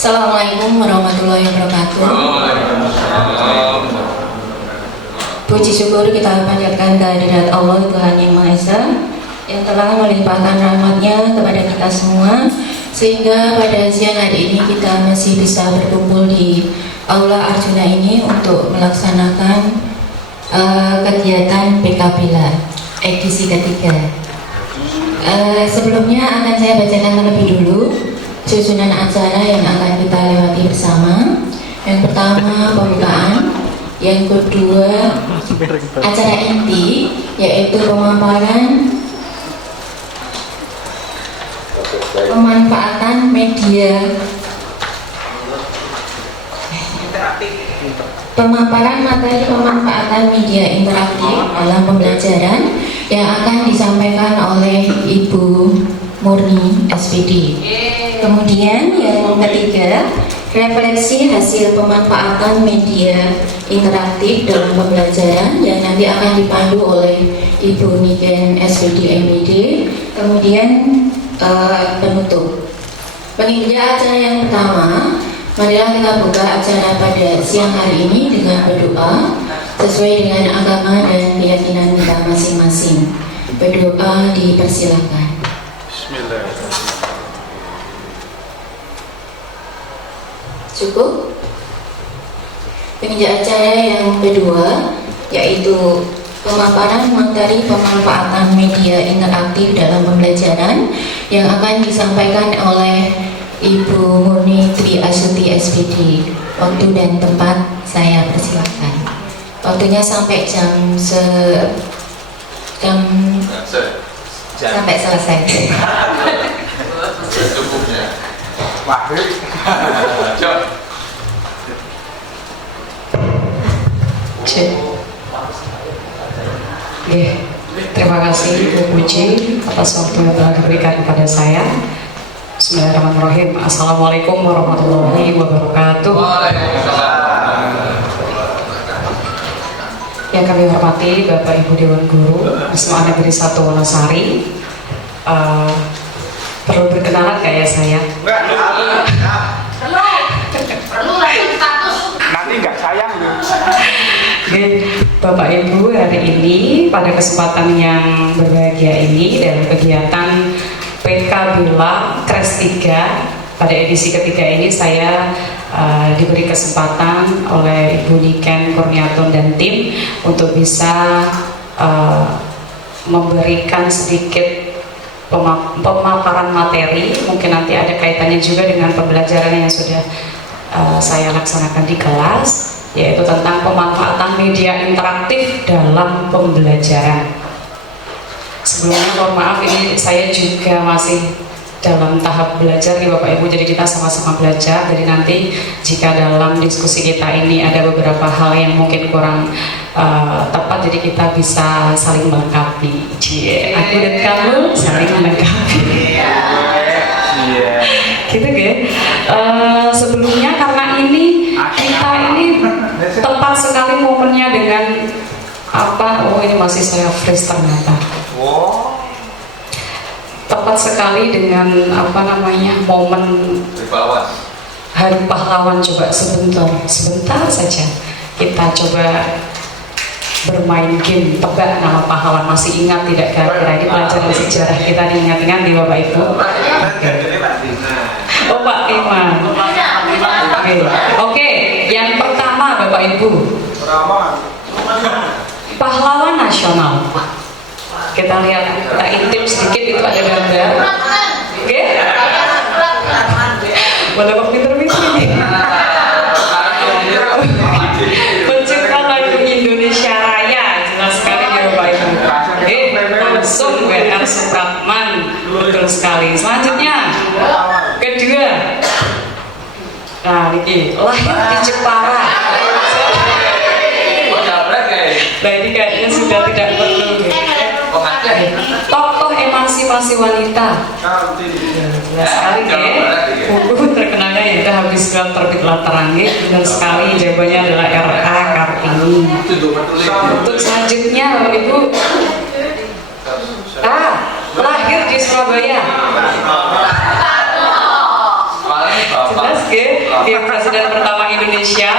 Assalamualaikum warahmatullahi wabarakatuh. Puji syukur kita panjatkan kehadirat Allah Tuhan Yang Maha Esa yang telah melimpahkan rahmat-Nya kepada kita semua, sehingga pada siang hari ini kita masih bisa berkumpul di Aula Arjuna ini untuk melaksanakan kegiatan PKBila edisi ketiga. Sebelumnya akan saya bacakan terlebih dulu susunan acara yang akan kita lewati bersama. Yang pertama pembukaan, yang kedua acara inti yaitu pemanfaatan media pemaparan materi pemanfaatan media interaktif dalam pembelajaran yang akan disampaikan oleh Ibu Murni SPD. Kemudian yang ketiga, refleksi hasil pemanfaatan media interaktif dalam pembelajaran yang nanti akan dipandu oleh Ibu Niken SPD MID. Kemudian penutup. Penginjak acara yang pertama, marilah kita buka acara pada siang hari ini dengan berdoa sesuai dengan agama dan keyakinan kita masing-masing. Berdoa dipersilakan. Bismillahirrahmanirrahim. Cukup. Penginjak acara yang kedua yaitu pemaparan materi pemanfaatan media interaktif dalam pembelajaran yang akan disampaikan oleh Ibu Murni Tri Astuti SPD. Waktu dan tempat saya persilakan. Waktunya sampai sampai selesai. Terima kasih Bu Puji atas waktu yang telah diberikan kepada saya. Bismillahirrahmanirrahim. Assalamualaikum warahmatullahi wabarakatuh. Yang kami hormati Bapak Ibu Dewan Guru SMA Negeri 1 Wonosari. Perlu berkenalan kayak saya? Perlu status. Nanti nggak sayang loh. Oke, Bapak Ibu, hari ini pada kesempatan yang berbahagia ini dalam kegiatan PKBila Kres 3 pada edisi ketiga ini saya diberi kesempatan oleh Ibu Niken Kurniatun dan tim untuk bisa memberikan sedikit pemaparan materi, mungkin nanti ada kaitannya juga dengan pembelajaran yang sudah saya laksanakan di kelas, yaitu tentang pemanfaatan media interaktif dalam pembelajaran. Sebelumnya mohon maaf, ini saya juga masih dalam tahap belajar nih Bapak Ibu, jadi kita sama-sama belajar. Jadi nanti jika dalam diskusi kita ini ada beberapa hal yang mungkin kurang tepat, jadi kita bisa saling melengkapi. Aku dan kamu saling melengkapi. Gitu ya. Sebelumnya karena ini kita ini tepat sekali momennya dengan apa? Oh, ini masih saya freeze ternyata. Tepat sekali dengan apa namanya momen Hari Pahlawan. Coba sebentar saja kita coba bermain game tebak nama pahlawan. Masih ingat tidak kira-kira? Ini pelajaran sejarah kita diingat-ingat di Bapak Ibu. Oh, Pak Iman. Oke, yang pertama Bapak Ibu, pahlawan nasional. Kita lihat, kita intip sedikit, itu ada gambar. Oke? Boleh kok pinter-pinter nih. Pencipta lagu Indonesia Raya, jelas sekali ya Bapak Ibu. Oke, langsung WR Supratman, betul sekali. Selanjutnya, kedua. Nah, ini lahir di Jepara. Nah, ini kayaknya sudah tidak perlu. Tokoh emansipasi wanita. Jelas sekali ya. Buku terkenalnya yaitu Habis Gelap Terbitlah Terang. Benar sekali, jawabannya adalah R.A. Kartini. Untuk selanjutnya Bapak Ibu, lahir di Surabaya. Jelas ya. Dia Presiden pertama Indonesia.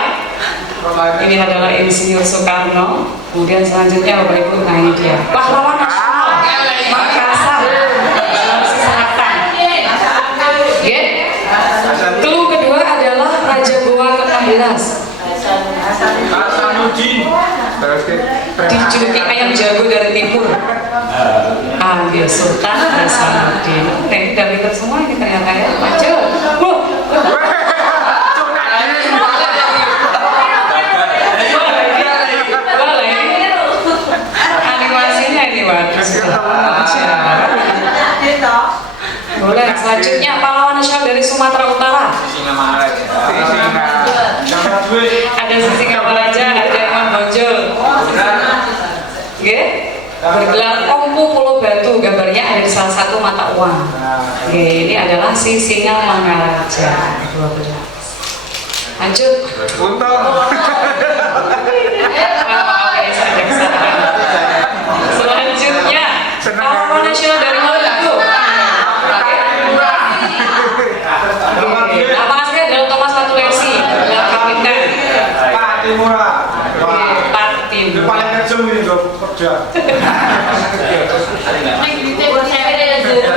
Ini adalah Insinyur Soekarno. Kemudian selanjutnya Bapak Ibu, nah ini dia pahlawan nasional Makassar, Sulawesi Selatan. Clue kedua adalah Raja Goa ke-16. Dijuluki ayam jago dari timur. Ambil Sultan Hasanuddin. Ini dari kita semua ini ternyata ya. Maju. Animasinya ini bagus. Boleh. Selanjutnya pahlawan nasional dari Sumatera Utara. Ada Sisingamaraja, ada Imam Bonjol. Bergelar Kompu Pulau Batu, gambarnya ada di salah satu mata uang. Ini adalah Sisingamaraja 12. Lanjut. Selanjutnya pahlawan nasional dari Maluku. Nama aslinya adalah Thomas Matulesi, adalah kapiten. Pak Timura. Paling kecil ini kerja.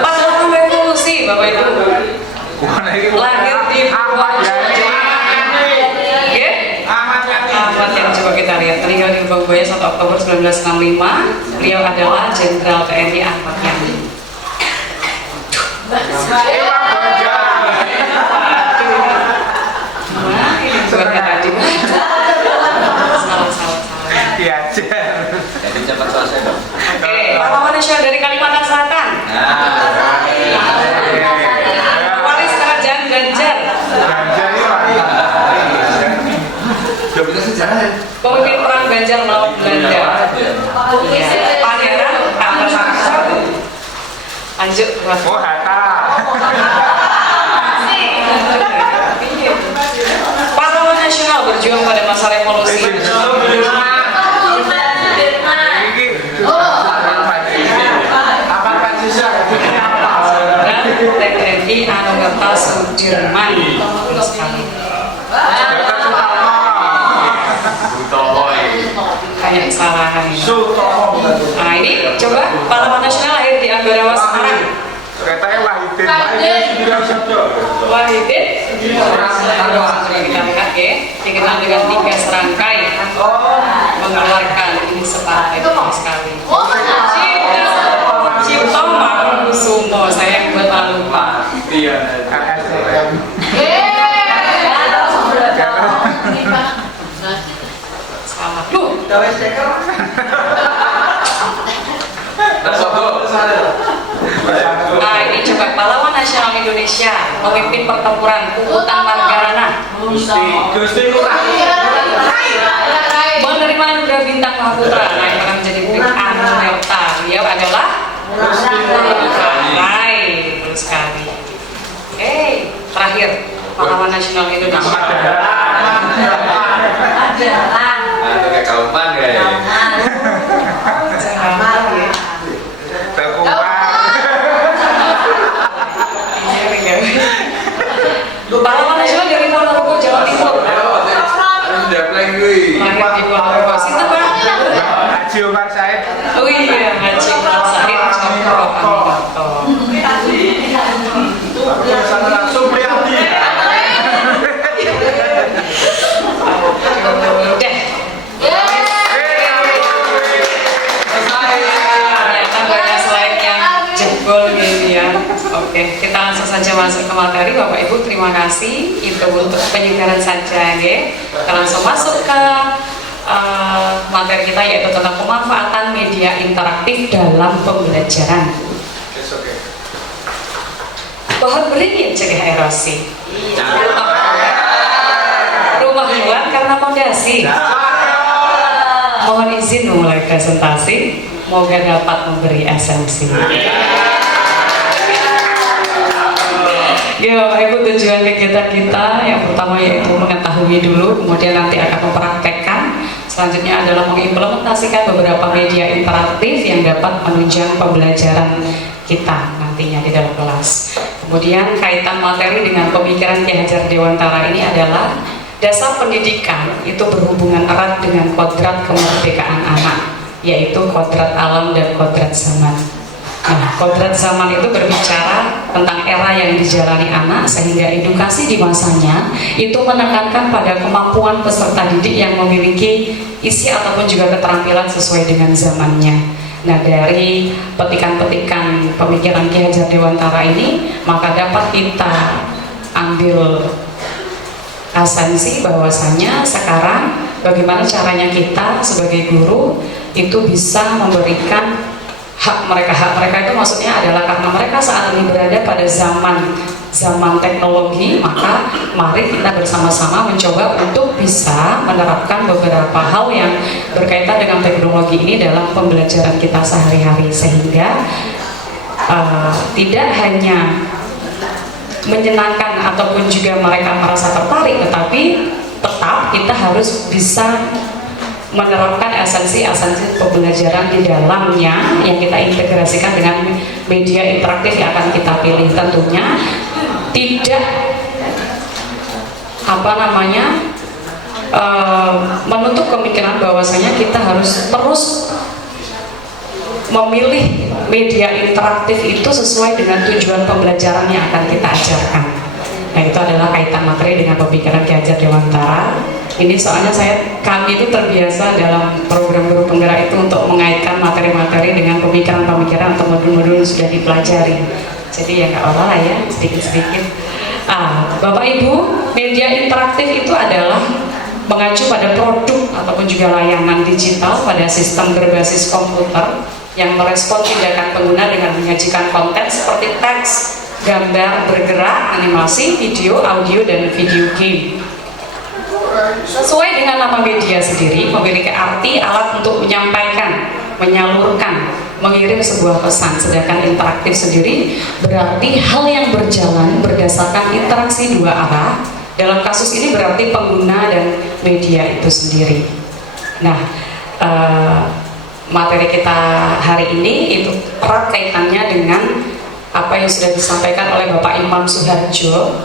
Pahlawan revolusi, Bapak Ibu. Lahir di Ahmad yang coba kita lihat, meninggal di Lubang 1 Oktober 1965. Beliau adalah Jenderal TNI Ahmad Yani. Ini juga tadi. Salah. Jadi cepat selesai dong. Oke, pahlawan nasional dari Kalimantan Selatan. Waris Kerajaan Ganjar. Pemimpin perang Ganjar melawan Belanda. Pangeran Ahmad. Lanjut. Oh, Hatta. Pahlawan nasional berjuang pada masa revolusi. TNI Anugerta Sudirman. Kayak kesalahan ini. Nah ini coba pahlawan nasional lahir di Ambarawa Semarang. Wahidin kita lihat ya, dikenal dengan 3 serangkai mengeluarkan ini separtai sekali. Cipto Mangunkusumo, saya yang buat malu Pak. Selamat lu. Nah ini coba pahlawan nasional Indonesia memimpin pertempuran Puputan Margarana, menerima anugerah bintang Mahaputra. Nah yang akan menjadi anugerta beliau adalah Rai. Betul sekali. Terakhir pahlawan nasional Indonesia. Kayak Kauman kayak. Pahlawan nasional dari Ponorogo, Jawa Timur. Sudah planning gue. Lahir di Ponorogo. Sinten Pak? Haji Umar Said. Oh iya, Haji Umar Said Cokro Aminoto. Supriyati. Udah. Ternyata banyak slide yang jebol gini ya. Oke, kita langsung saja masuk ke materi. Bapak Ibu terima kasih. Itu untuk penyegaran saja ya. Kita langsung masuk ke materi kita yaitu tentang pemanfaatan media interaktif dalam pembelajaran. Pohon beringin cegah erosi. Rumah kuat karena fondasi. Mohon izin memulai presentasi. Semoga dapat memberi esensi. Ya Bapak Ibu, tujuan kegiatan kita yang pertama yaitu mengetahui dulu, kemudian nanti akan mempraktekkan. Selanjutnya adalah mengimplementasikan beberapa media interaktif yang dapat menunjang pembelajaran kita nantinya di dalam kelas. Kemudian kaitan materi dengan pemikiran Ki Hajar Dewantara ini adalah dasar pendidikan itu berhubungan erat dengan kodrat kemerdekaan anak, yaitu kodrat alam dan kodrat zaman. Nah, kodrat zaman itu berbicara tentang era yang dijalani anak, sehingga edukasi di masanya itu menekankan pada kemampuan peserta didik yang memiliki isi ataupun juga keterampilan sesuai dengan zamannya. Nah, dari petikan-petikan pemikiran Ki Hajar Dewantara ini, maka dapat kita ambil esensi bahwasanya sekarang bagaimana caranya kita sebagai guru itu bisa memberikan hak mereka itu maksudnya adalah karena mereka saat ini berada pada zaman teknologi, maka mari kita bersama-sama mencoba untuk bisa menerapkan beberapa hal yang berkaitan dengan teknologi ini dalam pembelajaran kita sehari-hari, sehingga tidak hanya menyenangkan ataupun juga mereka merasa tertarik, tetapi tetap kita harus bisa menerapkan esensi-esensi pembelajaran di dalamnya yang kita integrasikan dengan media interaktif yang akan kita pilih. Tentunya tidak menutup kemungkinan bahwasanya kita harus terus memilih media interaktif itu sesuai dengan tujuan pembelajaran yang akan kita ajarkan. Nah, itu adalah kaitan materi dengan pemikiran Ki Hajar Dewantara. Ini soalnya kami itu terbiasa dalam program guru penggerak itu untuk mengaitkan materi-materi dengan pemikiran-pemikiran atau modul-modul yang sudah dipelajari. Jadi ya nggak apa-apa lah ya, sedikit-sedikit. Bapak Ibu, media interaktif itu adalah mengacu pada produk ataupun juga layanan digital pada sistem berbasis komputer yang merespon tindakan pengguna dengan menyajikan konten seperti teks, gambar, bergerak, animasi, video, audio, dan video game. Sesuai dengan nama media sendiri, memiliki arti alat untuk menyampaikan, menyalurkan, mengirim sebuah pesan. Sedangkan interaktif sendiri berarti hal yang berjalan berdasarkan interaksi dua arah. Dalam kasus ini berarti pengguna dan media itu sendiri. Nah, materi kita hari ini itu erat kaitannya dengan apa yang sudah disampaikan oleh Bapak Imam Suharjo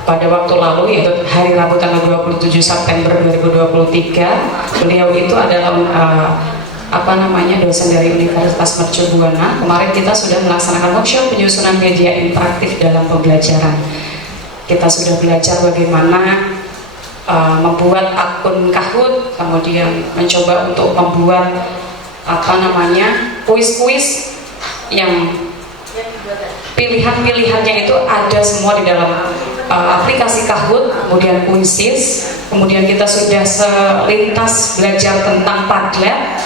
pada waktu lalu, yaitu hari Rabu tanggal 27 September 2023. Beliau itu adalah dosen dari Universitas Mercu Buana. Kemarin kita sudah melaksanakan workshop penyusunan media interaktif dalam pembelajaran. Kita sudah belajar bagaimana membuat akun Kahoot, kemudian mencoba untuk membuat kuis-kuis yang pilihan-pilihannya itu ada semua di dalam aplikasi Kahoot, kemudian Quizzes, kemudian kita sudah selintas belajar tentang Padlet,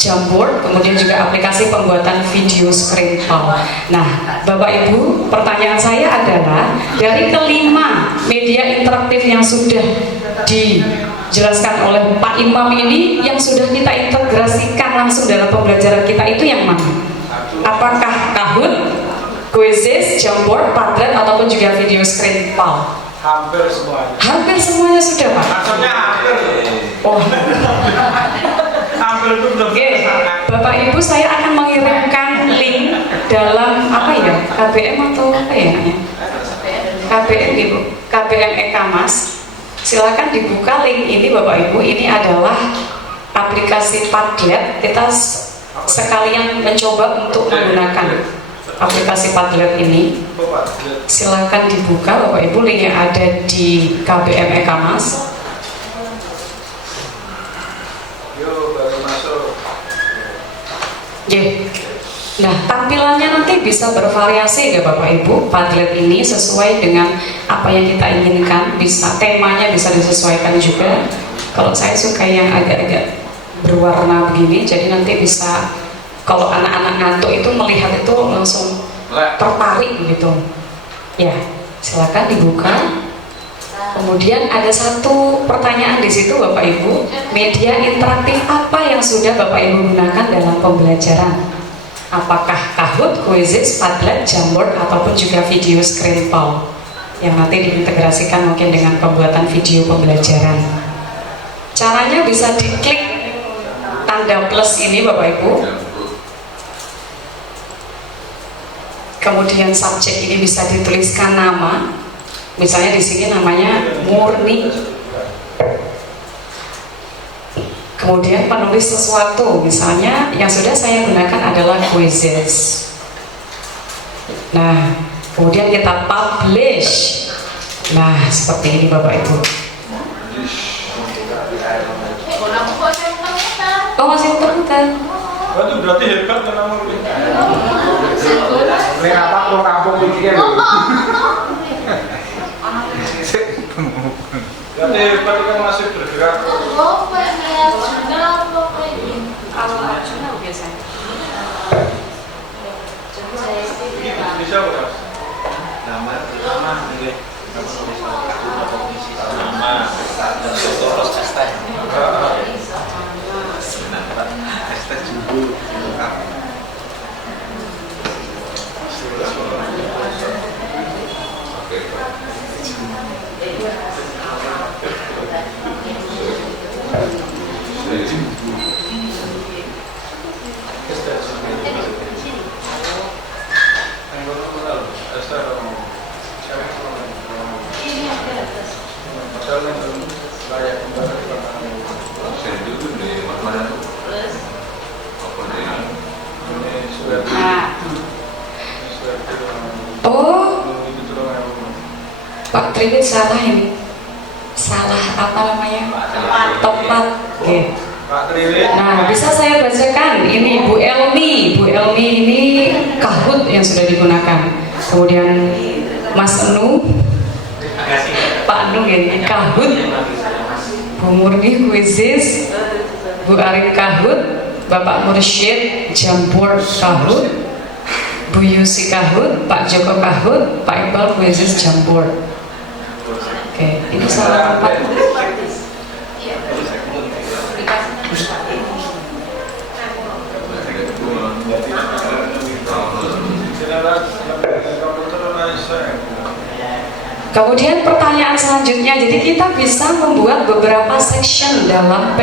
Jamboard, kemudian juga aplikasi pembuatan video screenfall. Nah, Bapak Ibu, pertanyaan saya adalah dari kelima media interaktif yang sudah dijelaskan oleh Pak Imam ini, yang sudah kita integrasikan langsung dalam pembelajaran kita itu yang mana? Apakah Kahoot, Quizzes, Jamboard, Padlet, ataupun juga video screenfall? Hampir semuanya. Hampir semuanya sudah, Pak. Maksudnya hampir. Oh. Hampir itu belum. Oke, Bapak Ibu, saya akan mengirimkan link dalam KBM atau apa ya namanya? KBM Ibu, KBM Ekamas. Silakan dibuka link ini, Bapak Ibu. Ini adalah aplikasi Padlet. Kita sekalian mencoba untuk menggunakan aplikasi Padlet ini. Silakan dibuka, Bapak Ibu, link yang ada di KBM Ekamas. Nah, tampilannya nanti bisa bervariasi ya Bapak Ibu. Padlet ini sesuai dengan apa yang kita inginkan, bisa temanya bisa disesuaikan juga. Kalau saya suka yang agak-agak berwarna begini, jadi nanti bisa kalau anak-anak ngantuk itu melihat itu langsung tertarik gitu. Ya, silakan dibuka. Kemudian ada satu pertanyaan di situ Bapak Ibu, media interaktif apa yang sudah Bapak Ibu gunakan dalam pembelajaran? Apakah Kahoot, Quizzes, Padlet, Jamboard, ataupun juga video screenfall yang nanti diintegrasikan mungkin dengan pembuatan video pembelajaran? Caranya bisa diklik tanda plus ini Bapak Ibu. kemudian subjek ini bisa dituliskan nama, misalnya di sini namanya Murni. Kemudian penulis sesuatu, misalnya yang sudah saya gunakan adalah quizzes. Nah, kemudian kita publish. Nah, seperti ini Bapak Ibu. Oh, masih muter-muter. Itu berarti hebat kan kamu ini. Ini apa kalau kampung begini? Berarti hebat kan masih bergerak. Kalau jurnal biasanya. Bisa bukan? Nama ini. Nah. Oh, Pak Trimit salah ini. Salah apa namanya? Tepat. Oke. Nah, bisa saya bacakan. Ini Bu Elmi. Bu Elmi ini Kahoot yang sudah digunakan. Kemudian Mas Enu, Pak Enu ini Kahoot. Bu Murni Quizzes, Bu Arin Kahoot, Bapak Mursyid Jamboard Kahoot, Bu Yusi Kahoot, Pak Joko Kahoot, Pak Iqbal Quizzes Jamboard. Oke, ini salah tempat. Kemudian pertanyaan selanjutnya, jadi kita bisa membuat beberapa section dalam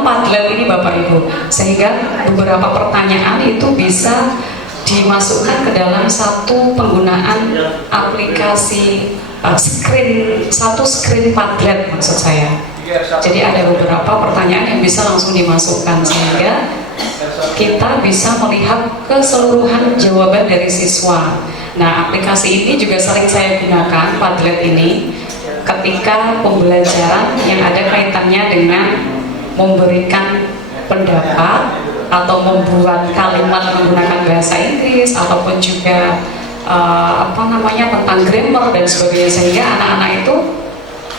Padlet ini Bapak Ibu, sehingga beberapa pertanyaan itu bisa dimasukkan ke dalam satu penggunaan aplikasi satu screen Padlet maksud saya. Jadi ada beberapa pertanyaan yang bisa langsung dimasukkan sehingga kita bisa melihat keseluruhan jawaban dari siswa. Nah, aplikasi ini juga sering saya gunakan, Padlet ini, ketika pembelajaran yang ada kaitannya dengan memberikan pendapat atau membuat kalimat menggunakan bahasa Inggris ataupun juga tentang grammar dan sebagainya, sehingga anak-anak itu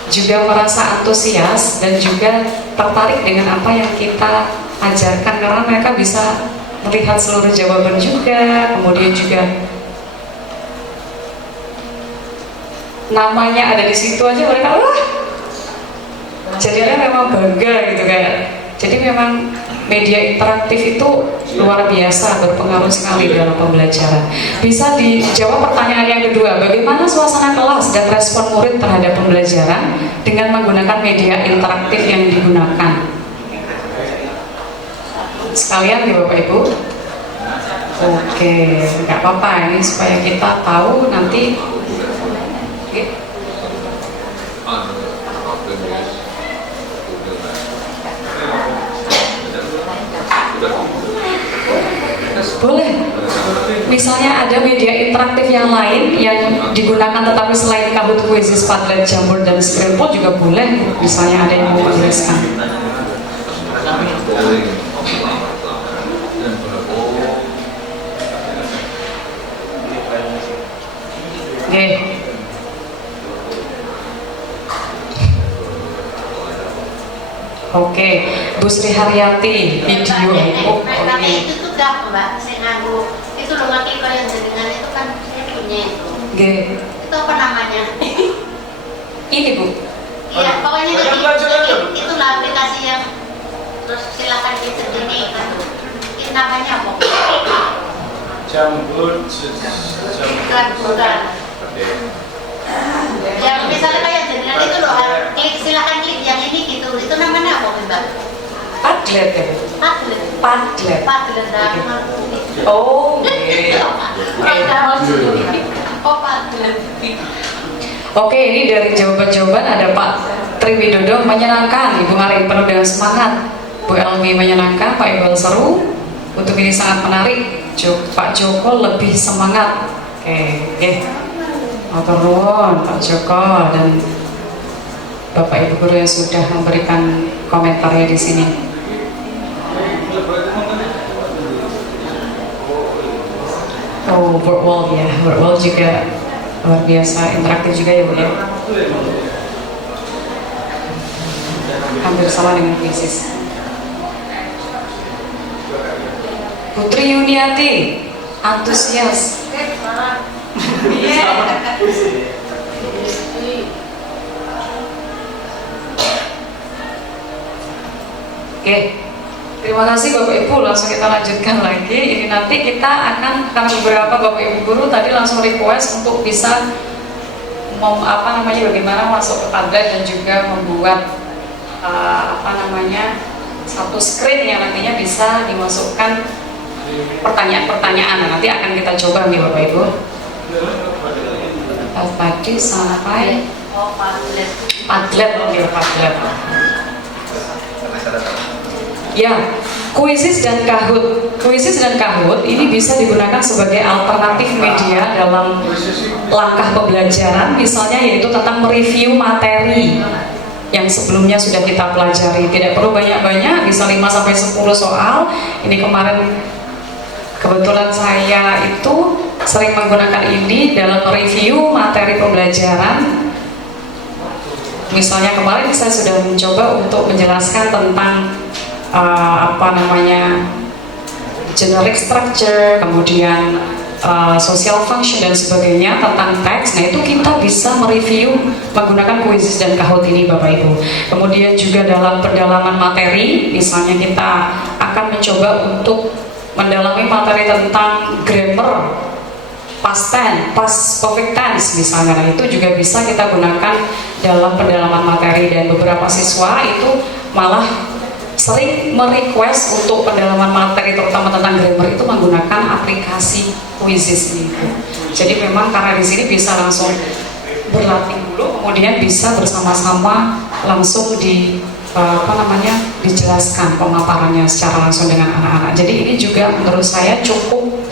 juga merasa antusias dan juga tertarik dengan apa yang kita ajarkan karena mereka bisa melihat seluruh jawaban juga, kemudian juga namanya ada di situ aja mereka wah, jadinya memang bangga gitu kayak. Jadi memang media interaktif itu luar biasa berpengaruh sekali dalam pembelajaran. Bisa dijawab pertanyaan yang kedua, bagaimana suasana kelas dan respon murid terhadap pembelajaran dengan menggunakan media interaktif yang digunakan? Sekalian ya Bapak Ibu. Oke, nggak apa-apa ini supaya kita tahu nanti. Boleh. Misalnya ada media interaktif yang lain yang digunakan tetapi selain Kahoot, Quizzes, Padlet, Jamboard, dan Screenpad juga boleh. Misalnya ada yang mau menuliskan. Oke. Oke, Bu Sri Haryati, video. Tapi itu tuh gak Mbak, saya nganggu. Itu loh lagi kalau yang jaringan itu kan saya punya itu. Oke. Itu apa namanya? Ini Bu. Iya, pokoknya itu lah aplikasi yang terus silakan di sendiri gitu. Ini namanya apa? Jamboard. Bukan. Yang misalnya kayak jaringan itu loh, silakan klik yang ini gitu. Itu namanya apa Mbak? Padlet ya. Padlet. Padlet. Padlet Oh, iya. Oh, Padlet. Oke, ini dari jawaban-jawaban ada Pak Triwidodo menyenangkan, Ibu Arin penuh dengan semangat, Bu Elmi menyenangkan, Pak Iqbal seru, untuk ini sangat menarik, Pak Joko lebih semangat. Oke. Matur nuwun Pak Joko dan Bapak Ibu guru yang sudah memberikan komentarnya di sini. Oh, World ya, World juga luar biasa interaktif juga ya Bu ya. Hampir sama dengan krisis. Putri Yuniati antusias. Oke, terima kasih Bapak Ibu. Langsung kita lanjutkan lagi. Ini nanti kita akan karena beberapa Bapak Ibu guru tadi langsung request untuk bisa bagaimana masuk ke Padlet dan juga membuat satu screen yang nantinya bisa dimasukkan pertanyaan-pertanyaan. Nah, nanti akan kita coba nih Bapak Ibu. Tadi sampai Padlet. Ya, Quizizz dan Kahoot. Quizizz dan Kahoot ini bisa digunakan sebagai alternatif media dalam langkah pembelajaran, misalnya yaitu tentang mereview materi yang sebelumnya sudah kita pelajari. Tidak perlu banyak-banyak, bisa 5-10 soal. Ini kemarin kebetulan saya itu sering menggunakan ini dalam review materi pembelajaran. Misalnya kemarin saya sudah mencoba untuk menjelaskan tentang generic structure, kemudian social function dan sebagainya tentang teks. Nah, itu kita bisa mereview menggunakan Quizizz dan Kahoot ini Bapak Ibu. Kemudian juga dalam pendalaman materi, misalnya kita akan mencoba untuk mendalami materi tentang grammar, past tense, past perfect tense misalnya. Nah, itu juga bisa kita gunakan dalam pendalaman materi, dan beberapa siswa itu malah sering merequest untuk pendalaman materi terutama tentang grammar itu menggunakan aplikasi Quizizz ini. Jadi memang karena di sini bisa langsung berlatih dulu, kemudian bisa bersama-sama langsung dijelaskan pemaparannya secara langsung dengan anak-anak. Jadi ini juga menurut saya cukup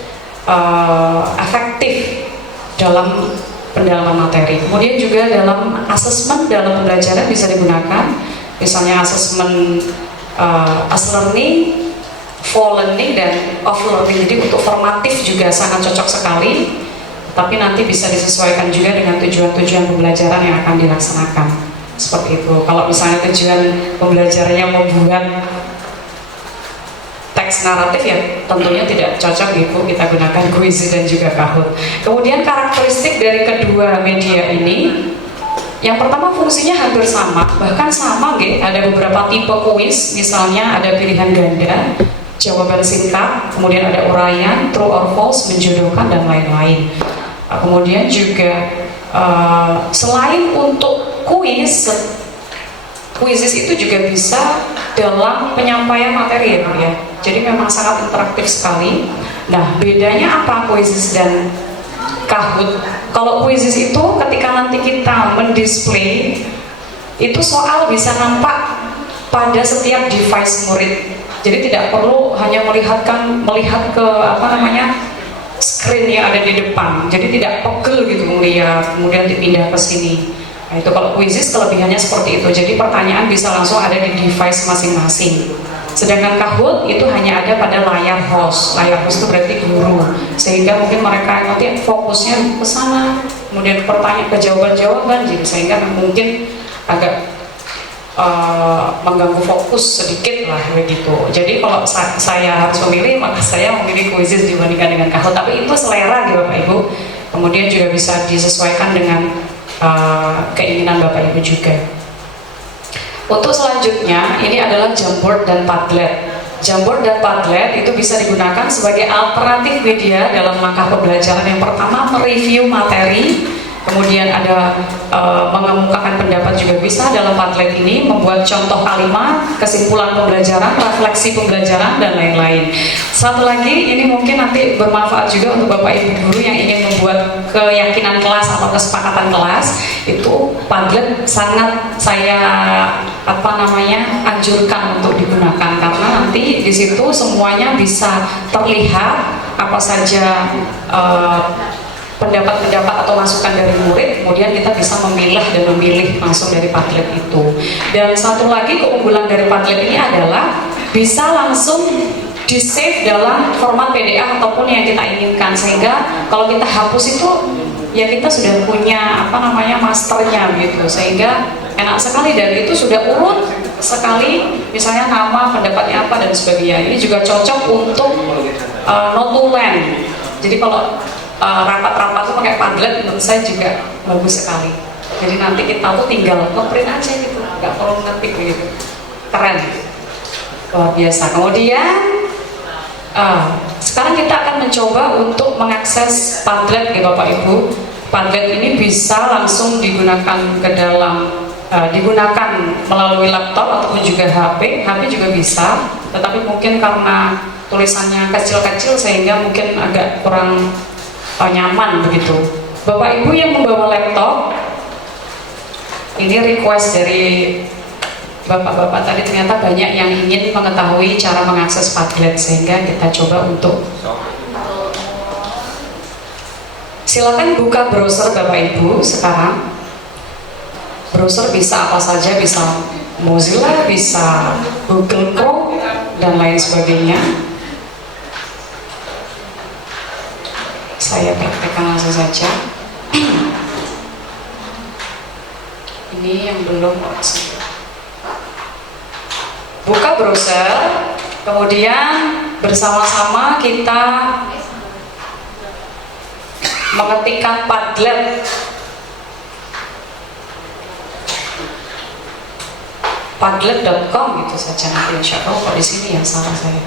efektif dalam pendalaman materi. Kemudian juga dalam asesmen dalam pembelajaran bisa digunakan, misalnya asesmen as learning, for learning, dan off learning. Jadi untuk formatif juga sangat cocok sekali, tapi nanti bisa disesuaikan juga dengan tujuan-tujuan pembelajaran yang akan dilaksanakan. Seperti itu. Kalau misalnya tujuan pembelajarannya membuat teks naratif, ya tentunya tidak cocok Ibu kita gunakan Quizizz dan juga Kahoot. Kemudian karakteristik dari kedua media ini, yang pertama fungsinya hampir sama, bahkan sama ada beberapa tipe kuis, misalnya ada pilihan ganda, jawaban singkat, kemudian ada uraian, true or false, menjodohkan, dan lain-lain. Kemudian juga selain untuk kuis, Quizizz itu juga bisa dalam penyampaian materi ya. Jadi memang sangat interaktif sekali. Nah, bedanya apa Quizizz dan Kahoot? Kalau Quizizz itu ketika nanti kita mendisplay itu soal bisa nampak pada setiap device murid. Jadi tidak perlu hanya melihat ke screen yang ada di depan. Jadi tidak pegel gitu melihat, kemudian dipindah ke sini. Nah, itu kalau Quizizz kelebihannya seperti itu. Jadi pertanyaan bisa langsung ada di device masing-masing. Sedangkan Kahoot itu hanya ada pada layar host. Layar host itu berarti guru, sehingga mungkin mereka nanti fokusnya ke sana, kemudian pertanyaan ke jawaban-jawaban, jadi sehingga mungkin agak mengganggu fokus sedikit lah begitu. Jadi kalau saya harus memilih, maka saya memilih Quizizz dibandingkan dengan Kahoot. Tapi itu selera gitu Bapak Ibu. Kemudian juga bisa disesuaikan dengan keinginan Bapak Ibu juga. Untuk selanjutnya, ini adalah Jamboard dan Padlet. Jamboard dan Padlet itu bisa digunakan sebagai alternatif media dalam langkah pembelajaran. Yang pertama, mereview materi, kemudian ada mengemukakan pendapat juga bisa dalam Padlet ini, membuat contoh kalimat, kesimpulan pembelajaran, refleksi pembelajaran, dan lain-lain. Satu lagi, ini mungkin nanti bermanfaat juga untuk Bapak Ibu guru yang ingin membuat keyakinan kelas atau kesepakatan kelas. Itu Padlet sangat saya anjurkan untuk digunakan, karena nanti di situ semuanya bisa terlihat apa saja pendapat-pendapat atau masukan dari murid, kemudian kita bisa memilah dan memilih langsung dari Padlet itu. Dan satu lagi keunggulan dari Padlet ini adalah bisa langsung di-save dalam format PDF ataupun yang kita inginkan, sehingga kalau kita hapus itu ya kita sudah punya masternya gitu, sehingga enak sekali, dan itu sudah urut sekali, misalnya nama, pendapatnya apa, dan sebagainya. Ini juga cocok untuk notulen. Jadi kalau rapat-rapat tuh pakai Padlet menurut saya juga bagus sekali. Jadi nanti kita tuh tinggal nge-print aja gitu, nggak perlu ngetik gitu. Keren, luar biasa. Kemudian sekarang kita akan mencoba untuk mengakses Padlet ya Bapak Ibu. Padlet ini bisa langsung digunakan ke dalam digunakan melalui laptop ataupun juga HP juga bisa, tetapi mungkin karena tulisannya kecil-kecil sehingga mungkin agak kurang nyaman begitu. Bapak Ibu yang membawa laptop, ini request dari bapak-bapak tadi, ternyata banyak yang ingin mengetahui cara mengakses Padlet, sehingga kita coba untuk silakan buka browser Bapak Ibu sekarang. Browser bisa apa saja, bisa Mozilla, bisa Google Chrome, dan lain sebagainya. Saya praktekkan langsung saja. Ini yang belum. Buka browser, kemudian bersama-sama kita mengetikkan Padlet. Padlet.com gitu saja, nanti insya Allah. Kok di sini yang salah saya.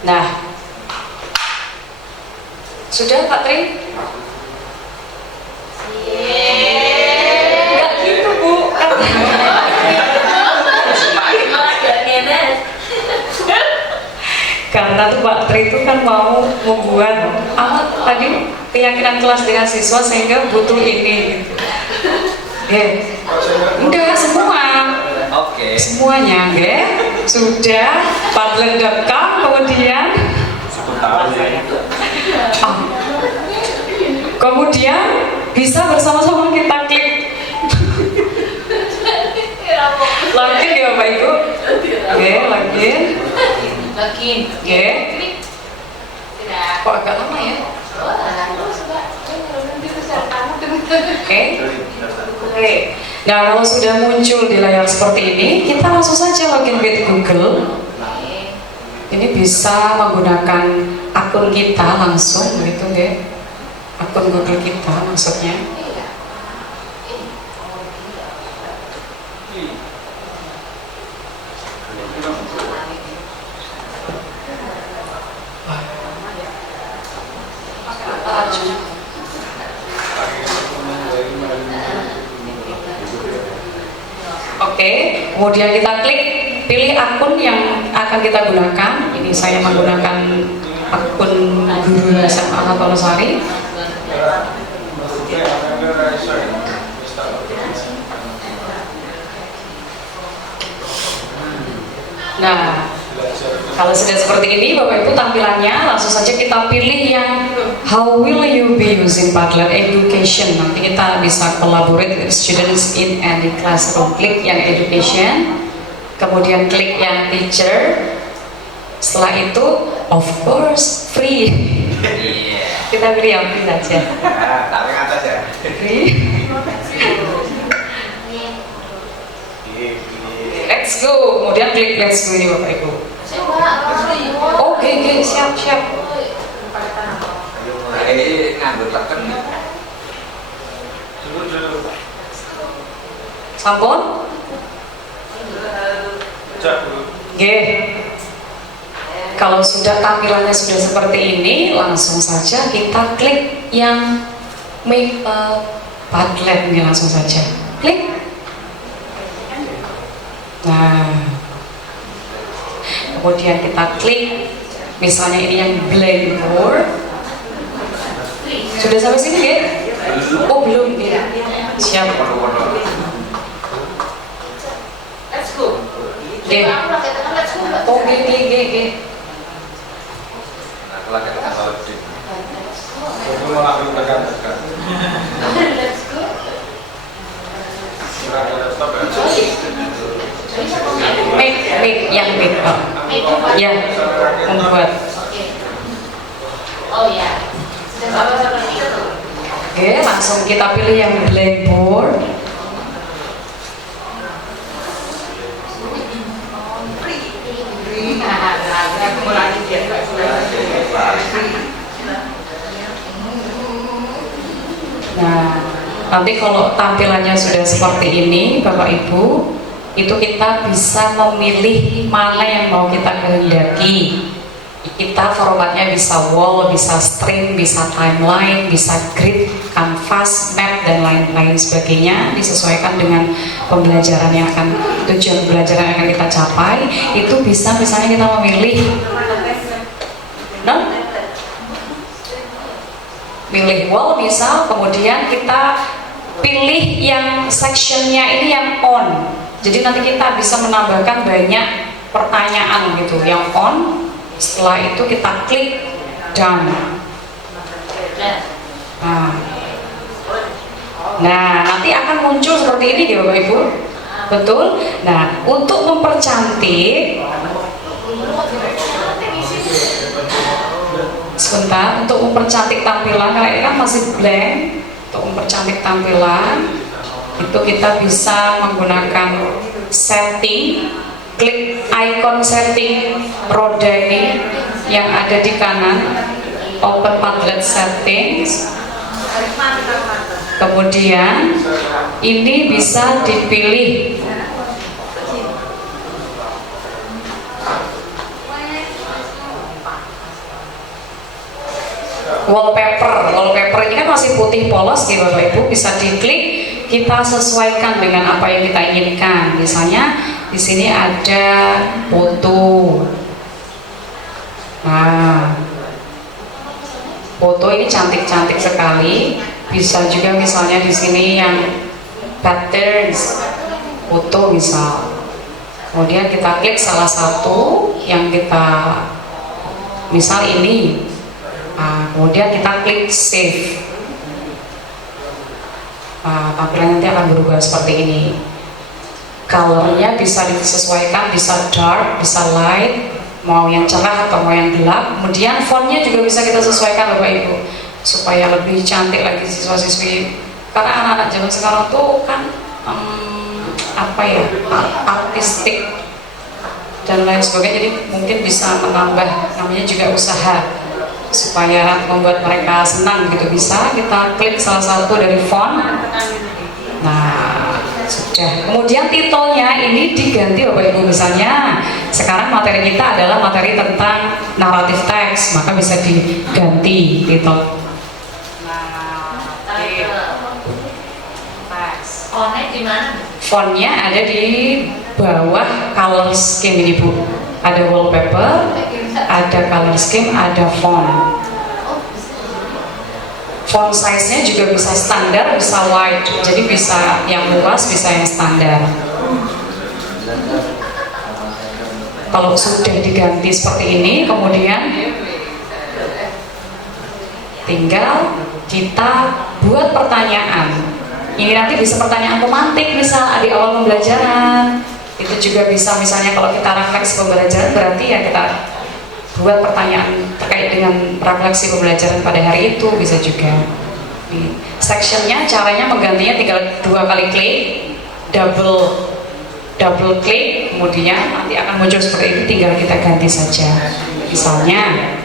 Nah, sudah Pak Tri? Enggak gitu Bu. Karena tuh Pak Tri itu kan mau membuat tadi keyakinan kelas dengan siswa, sehingga butuh ini gitu. Enggak semua. Oke. Semuanya enggak. Sudah Padlet.com, kemudian kemudian bisa bersama-sama kita klik login ya Bapak Ibu. Oke, login. Oke. Kok agak lama ya? Oke. Nah, kalau sudah muncul di layar seperti ini, kita langsung saja login with Google. Ini bisa menggunakan akun kita langsung gitu ya. Akun Google kita maksudnya. Oke, kemudian kita klik pilih akun yang akan kita gunakan. Ini saya menggunakan akun Guru SMA Katonosari. Nah, kalau sudah seperti ini Bapak Ibu tampilannya, langsung saja kita pilih yang how will you be using Padlet Education. Nanti kita bisa collaborate with students in any classroom. Klik yang education, kemudian klik yang teacher. Setelah itu, of course, free. Kita pilih yang free saja. Tarik atas ya. Free. Let's go. Kemudian klik let's go ini Bapak Ibu. Oke, siap. Ini nganggur tekan. Sampun? Oke. Kalau sudah tampilannya sudah seperti ini, langsung saja kita klik yang make a Padlet ini, langsung saja klik. Nah, kemudian kita klik, misalnya ini yang blackboard. Sudah sampai sini ya? Oh belum ya? Siap. Let's go. Oke. Oke. Nah, kalau kita tahu di Let's go. Make yang make up. Ya, membuat. Oke. Oh ya. Sudah seperti itu. Oke, langsung kita pilih yang blackboard. Nah, nanti kalau tampilannya sudah seperti ini, Bapak Ibu, itu kita bisa memilih mana yang mau kita kehendaki. Kita formatnya bisa wall, bisa string, bisa timeline, bisa grid, canvas, map, dan lain-lain sebagainya. Disesuaikan dengan pembelajaran yang akan, tujuan pembelajaran yang akan kita capai. Itu bisa misalnya kita memilih pilih wall bisa, kemudian kita pilih yang sectionnya ini yang on. Jadi nanti kita bisa menambahkan banyak pertanyaan gitu yang on. Setelah itu kita klik done. Nah, nanti akan muncul seperti ini ya Bapak Ibu. Betul? Nah, untuk mempercantik, sebentar, untuk mempercantik tampilan, karena ini kan masih blank. Untuk mempercantik tampilan itu kita bisa menggunakan setting, klik icon setting roda ini yang ada di kanan, open Padlet settings. Kemudian ini bisa dipilih wallpaper ini kan masih putih polos ya Bapak Ibu, bisa diklik, kita sesuaikan dengan apa yang kita inginkan. Misalnya di sini ada foto. Nah, foto ini cantik-cantik sekali. Bisa juga misalnya di sini yang patterns, foto misal. Kemudian kita klik salah satu yang kita, misal ini. Nah, kemudian kita klik save. Nah, tampilan nanti akan berubah seperti ini. Colornya bisa disesuaikan, bisa dark, bisa light, mau yang cerah atau mau yang gelap. Kemudian fontnya juga bisa kita sesuaikan Bapak Ibu, supaya lebih cantik lagi siswa-siswi. Karena anak-anak zaman sekarang tuh kan artistik dan lain sebagainya, jadi mungkin bisa menambah, namanya juga usaha, supaya membuat mereka senang gitu. Bisa kita klik salah satu dari font. Nah, sudah. Kemudian titelnya ini diganti Bapak Ibu. Misalnya sekarang materi kita adalah materi tentang naratif teks, maka bisa diganti titel. Fontnya di mana? Fontnya ada di bawah color scheme ini Bu. Ada wallpaper, ada color scheme, ada font. Font size-nya juga bisa standar, bisa wide, jadi bisa yang luas, bisa yang standar. Kalau sudah diganti seperti ini, kemudian tinggal kita buat pertanyaan. Ini nanti bisa pertanyaan pemantik, misal di awal pembelajaran. Itu juga bisa, misalnya kalau kita refleksi pembelajaran, berarti ya kita buat pertanyaan terkait dengan refleksi pembelajaran pada hari itu, bisa juga. Di sectionnya caranya menggantinya tinggal 2 kali klik, double klik, kemudian nanti akan muncul seperti ini, tinggal kita ganti saja. Misalnya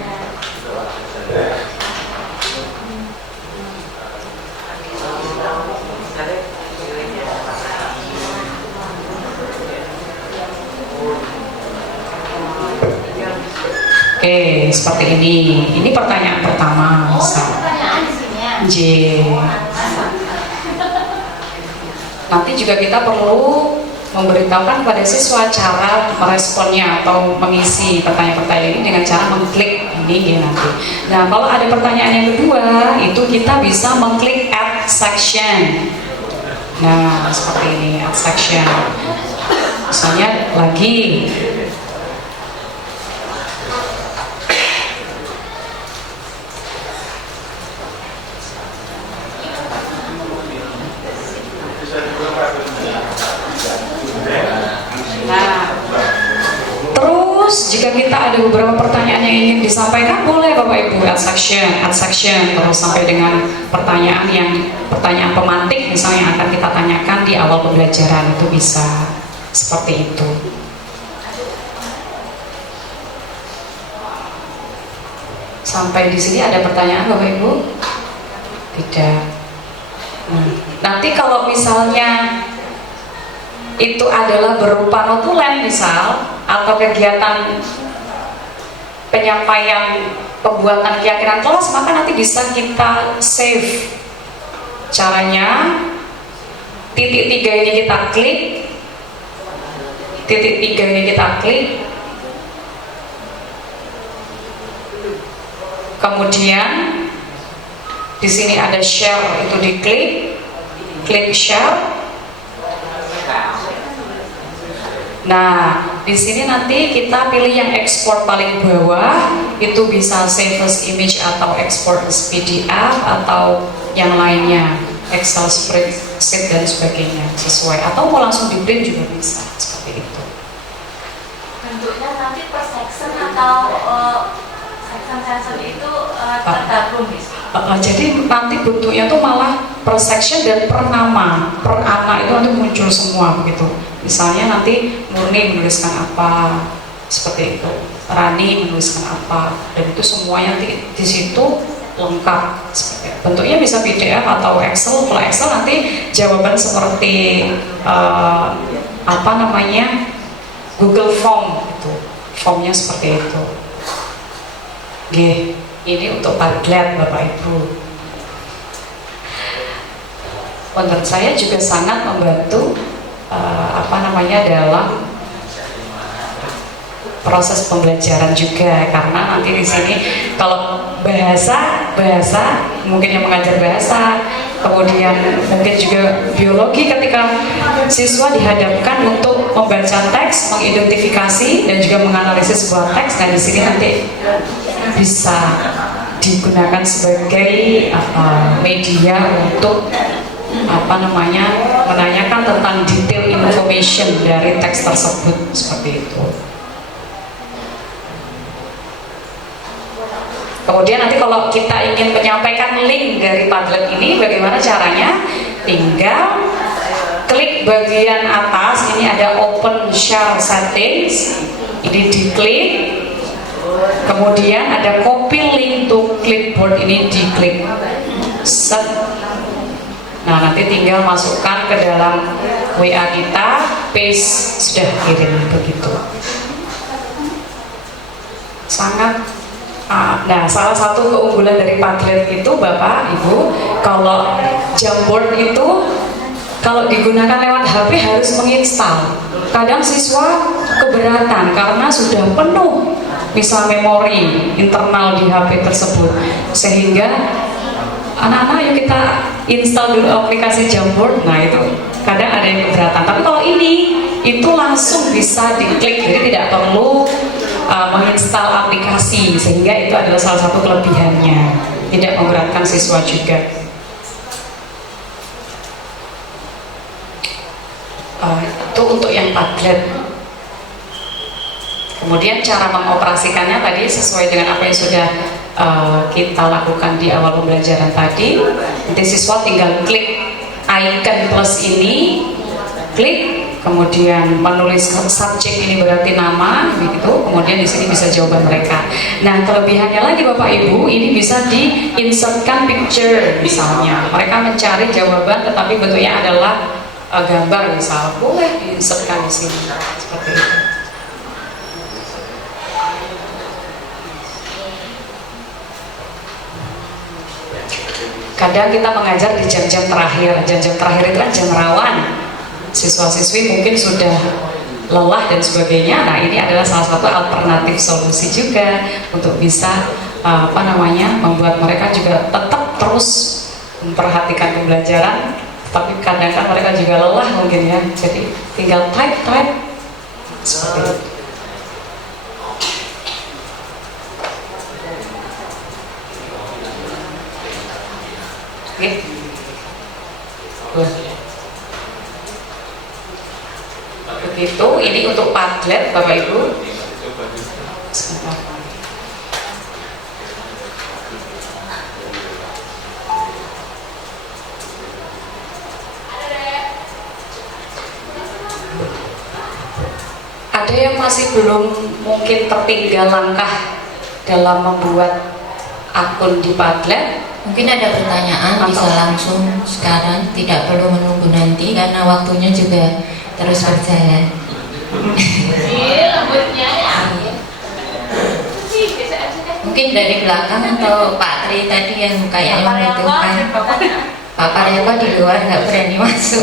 Oke, seperti ini. Ini pertanyaan pertama. Oh, Misal. pertanyaan di sini ya. J. Nanti juga kita perlu memberitahukan kepada siswa cara meresponnya atau mengisi pertanyaan-pertanyaan ini dengan cara mengklik ini ya nanti. Nah, kalau ada pertanyaan yang kedua, itu kita bisa mengklik add section. Nah, seperti ini, add section. Misalnya lagi. Nah, terus jika kita ada beberapa pertanyaan yang ingin disampaikan, boleh Bapak Ibu add section, terus sampai dengan pertanyaan pemantik misalnya yang akan kita tanyakan di awal pembelajaran itu bisa seperti itu. Sampai di sini ada pertanyaan Bapak Ibu? Tidak. Nanti kalau misalnya itu adalah berupa notulen misal atau kegiatan penyampaian pembuatan keyakinan kelas, maka nanti bisa kita save. Caranya titik 3 ini kita klik, titik 3 ini kita klik, kemudian di sini ada share, itu diklik, klik share. Nah, di sini nanti kita pilih yang ekspor paling bawah, itu bisa save as image atau export as PDF atau yang lainnya, Excel spreadsheet dan sebagainya sesuai, atau mau langsung di print juga bisa seperti itu. Bentuknya nanti per section atau section itu tergabung bisa. Jadi nanti bentuknya tuh malah per section dan per nama, per anak itu nanti muncul semua begitu. Misalnya nanti Murni menuliskan apa, seperti itu. Rani menuliskan apa, dan itu semuanya di situ lengkap. Bentuknya bisa PDF atau Excel. Kalau Excel nanti jawaban seperti Google Form itu, formnya seperti itu. Oke, ini untuk Padlet Bapak Ibu. Menurut saya juga sangat membantu dalam proses pembelajaran juga, karena nanti di sini kalau bahasa mungkin yang mengajar bahasa, kemudian mungkin juga biologi, ketika siswa dihadapkan untuk membaca teks, mengidentifikasi dan juga menganalisis sebuah teks, nah di sini nanti bisa digunakan sebagai media untuk menanyakan tentang detail information dari teks tersebut, seperti itu. Kemudian nanti kalau kita ingin menyampaikan link dari Padlet ini, bagaimana caranya? Tinggal klik bagian atas, ini ada open share settings, ini diklik, kemudian ada copy link to clipboard, ini diklik set. Nah, nanti tinggal masukkan ke dalam WA kita, paste, sudah kirim, begitu. Sangat nah, salah satu keunggulan dari Padlet itu Bapak Ibu, kalau Jamboard itu kalau digunakan lewat HP harus menginstal. Kadang siswa keberatan karena sudah penuh misal memori internal di HP tersebut, sehingga anak-anak yuk kita install dulu aplikasi Jamboard. Nah, itu kadang ada yang keberatan. Tapi kalau ini itu langsung bisa diklik, jadi tidak perlu menginstal aplikasi, sehingga itu adalah salah satu kelebihannya, tidak memberatkan siswa juga. Itu untuk yang Padlet. Kemudian cara mengoperasikannya tadi sesuai dengan apa yang sudah kita lakukan di awal pembelajaran tadi. Nanti siswa tinggal klik icon plus ini, klik, kemudian menulis subjek, ini berarti nama, begitu. Kemudian di sini bisa jawaban mereka. Nah, kelebihannya lagi Bapak Ibu, ini bisa di-insertkan picture misalnya. Mereka mencari jawaban tetapi bentuknya adalah gambar misal, boleh di-insertkan di sini seperti itu. kadang kita mengajar di jam-jam terakhir. Jam-jam terakhir itu kan jam rawan, siswa-siswi mungkin sudah lelah dan sebagainya. Nah, ini adalah salah satu alternatif solusi juga untuk bisa membuat mereka juga tetap terus memperhatikan pembelajaran, tapi kadang kan mereka juga lelah mungkin ya, jadi tinggal type seperti itu. Oke. Begitu, ini untuk Padlet Bapak Ibu. Sebentar. Ada yang masih belum mungkin tertinggal langkah dalam membuat akun di Padlet? Mungkin ada pertanyaan bisa langsung sekarang, tidak perlu menunggu nanti karena waktunya juga terus berjalan. Mungkin dari belakang atau Pak Tri tadi yang kayaknya membutuhkan. Pak Paryogo di luar nggak berani masuk.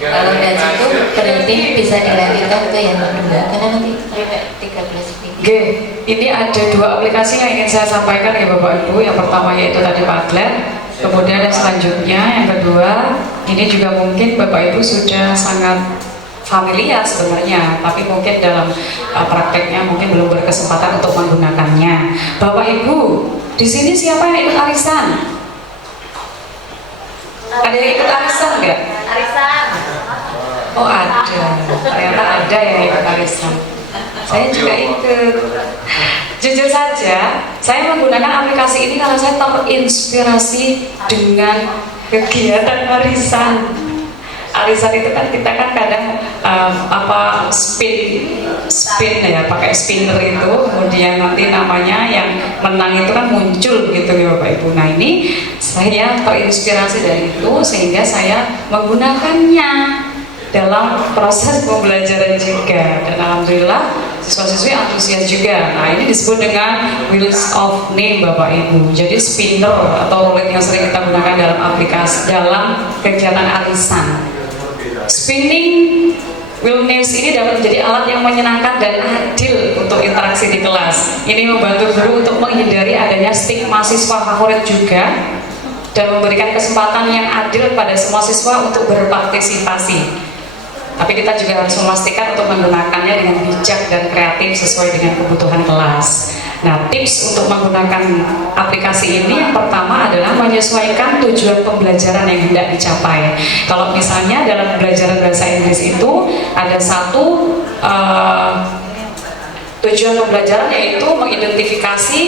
Kalau dari situ berhenti bisa dilanjutkan ke yang kedua karena nanti sampai 13 menit. Oke, ini ada dua aplikasi yang ingin saya sampaikan ya Bapak Ibu. Yang pertama yaitu tadi Padlet, kemudian yang selanjutnya yang kedua, ini juga mungkin Bapak Ibu sudah sangat familiar sebenarnya, tapi mungkin dalam prakteknya mungkin belum berkesempatan untuk menggunakannya. Bapak Ibu, di sini siapa yang ikut arisan? Ada yang ikut arisan nggak? Arisan. Oh ada, ternyata ada yang ikut arisan. Saya juga ikut. Jujur saja, saya menggunakan aplikasi ini karena saya terinspirasi dengan kegiatan arisan. Arisan itu kan kita kan kadang spin ya, pakai spinner itu, kemudian nanti namanya yang menang itu kan muncul gitu ya Bapak Ibu. Nah ini saya terinspirasi dari itu sehingga saya menggunakannya dalam proses pembelajaran juga, dan alhamdulillah siswa-siswi antusias juga. Nah ini disebut dengan wheels of name Bapak Ibu. Jadi spinner atau roulette yang sering kita gunakan dalam aplikasi dalam kegiatan arisan. Spinning wheel names ini dapat menjadi alat yang menyenangkan dan adil untuk interaksi di kelas. Ini membantu guru untuk menghindari adanya stigma siswa favorit juga dan memberikan kesempatan yang adil pada semua siswa untuk berpartisipasi. Tapi kita juga harus memastikan untuk menggunakannya dengan bijak dan kreatif sesuai dengan kebutuhan kelas. Nah, tips untuk menggunakan aplikasi ini yang pertama adalah menyesuaikan tujuan pembelajaran yang hendak dicapai. Kalau misalnya dalam pembelajaran bahasa Inggris itu ada satu tujuan pembelajaran yaitu mengidentifikasi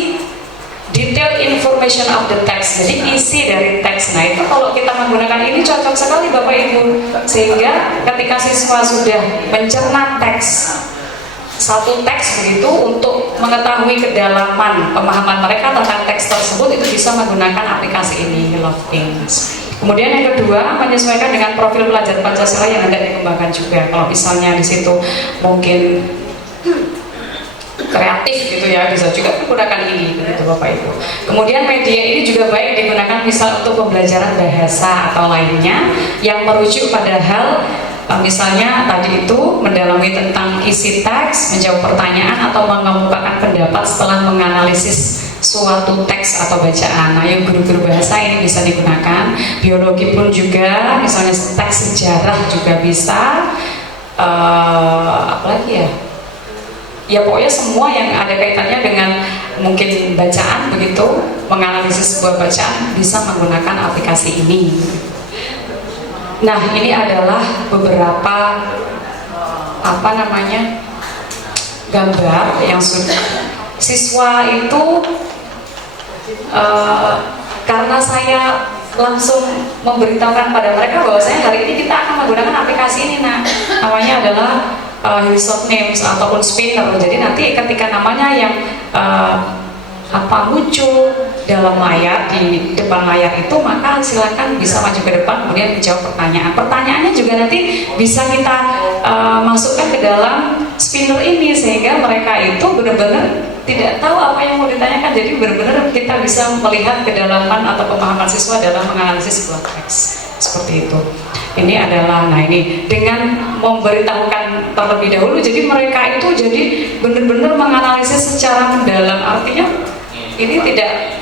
detail information of the text, jadi isi dari teks. Nah itu kalau kita menggunakan ini cocok sekali Bapak Ibu, sehingga ketika siswa sudah mencerna satu teks begitu, untuk mengetahui kedalaman pemahaman mereka tentang teks tersebut itu bisa menggunakan aplikasi ini, Love Things. Kemudian yang kedua, menyesuaikan dengan profil pelajar Pancasila yang hendak dikembangkan juga. Kalau misalnya di situ mungkin kreatif gitu ya, bisa juga menggunakan ini begitu Bapak Ibu. Kemudian media ini juga baik digunakan misal untuk pembelajaran bahasa atau lainnya yang merujuk pada hal misalnya tadi itu mendalami tentang isi teks, menjawab pertanyaan atau mengemukakan pendapat setelah menganalisis suatu teks atau bacaan. Nah, yang guru-guru bahasa ini bisa digunakan. Biologi pun juga, misalnya teks sejarah juga bisa. Apalagi ya? Ya pokoknya semua yang ada kaitannya dengan mungkin bacaan begitu, menganalisis sebuah bacaan bisa menggunakan aplikasi ini. Nah ini adalah beberapa gambar yang sudah siswa itu karena saya langsung memberitahukan pada mereka bahwa hari ini kita akan menggunakan aplikasi ini. Nah namanya adalah wheels of names ataupun spinner. Jadi nanti ketika namanya yang apa muncul dalam layar, di depan layar itu, maka silakan bisa maju ke depan kemudian menjawab pertanyaan. Pertanyaannya juga nanti bisa kita masukkan ke dalam spinner ini sehingga mereka itu benar-benar tidak tahu apa yang mau ditanyakan. Jadi benar-benar kita bisa melihat kedalaman atau pemahaman siswa dalam menganalisis sebuah teks seperti itu. Ini adalah, nah ini dengan memberitahukan terlebih dahulu, jadi mereka itu jadi benar-benar menganalisis secara mendalam. Artinya ini tidak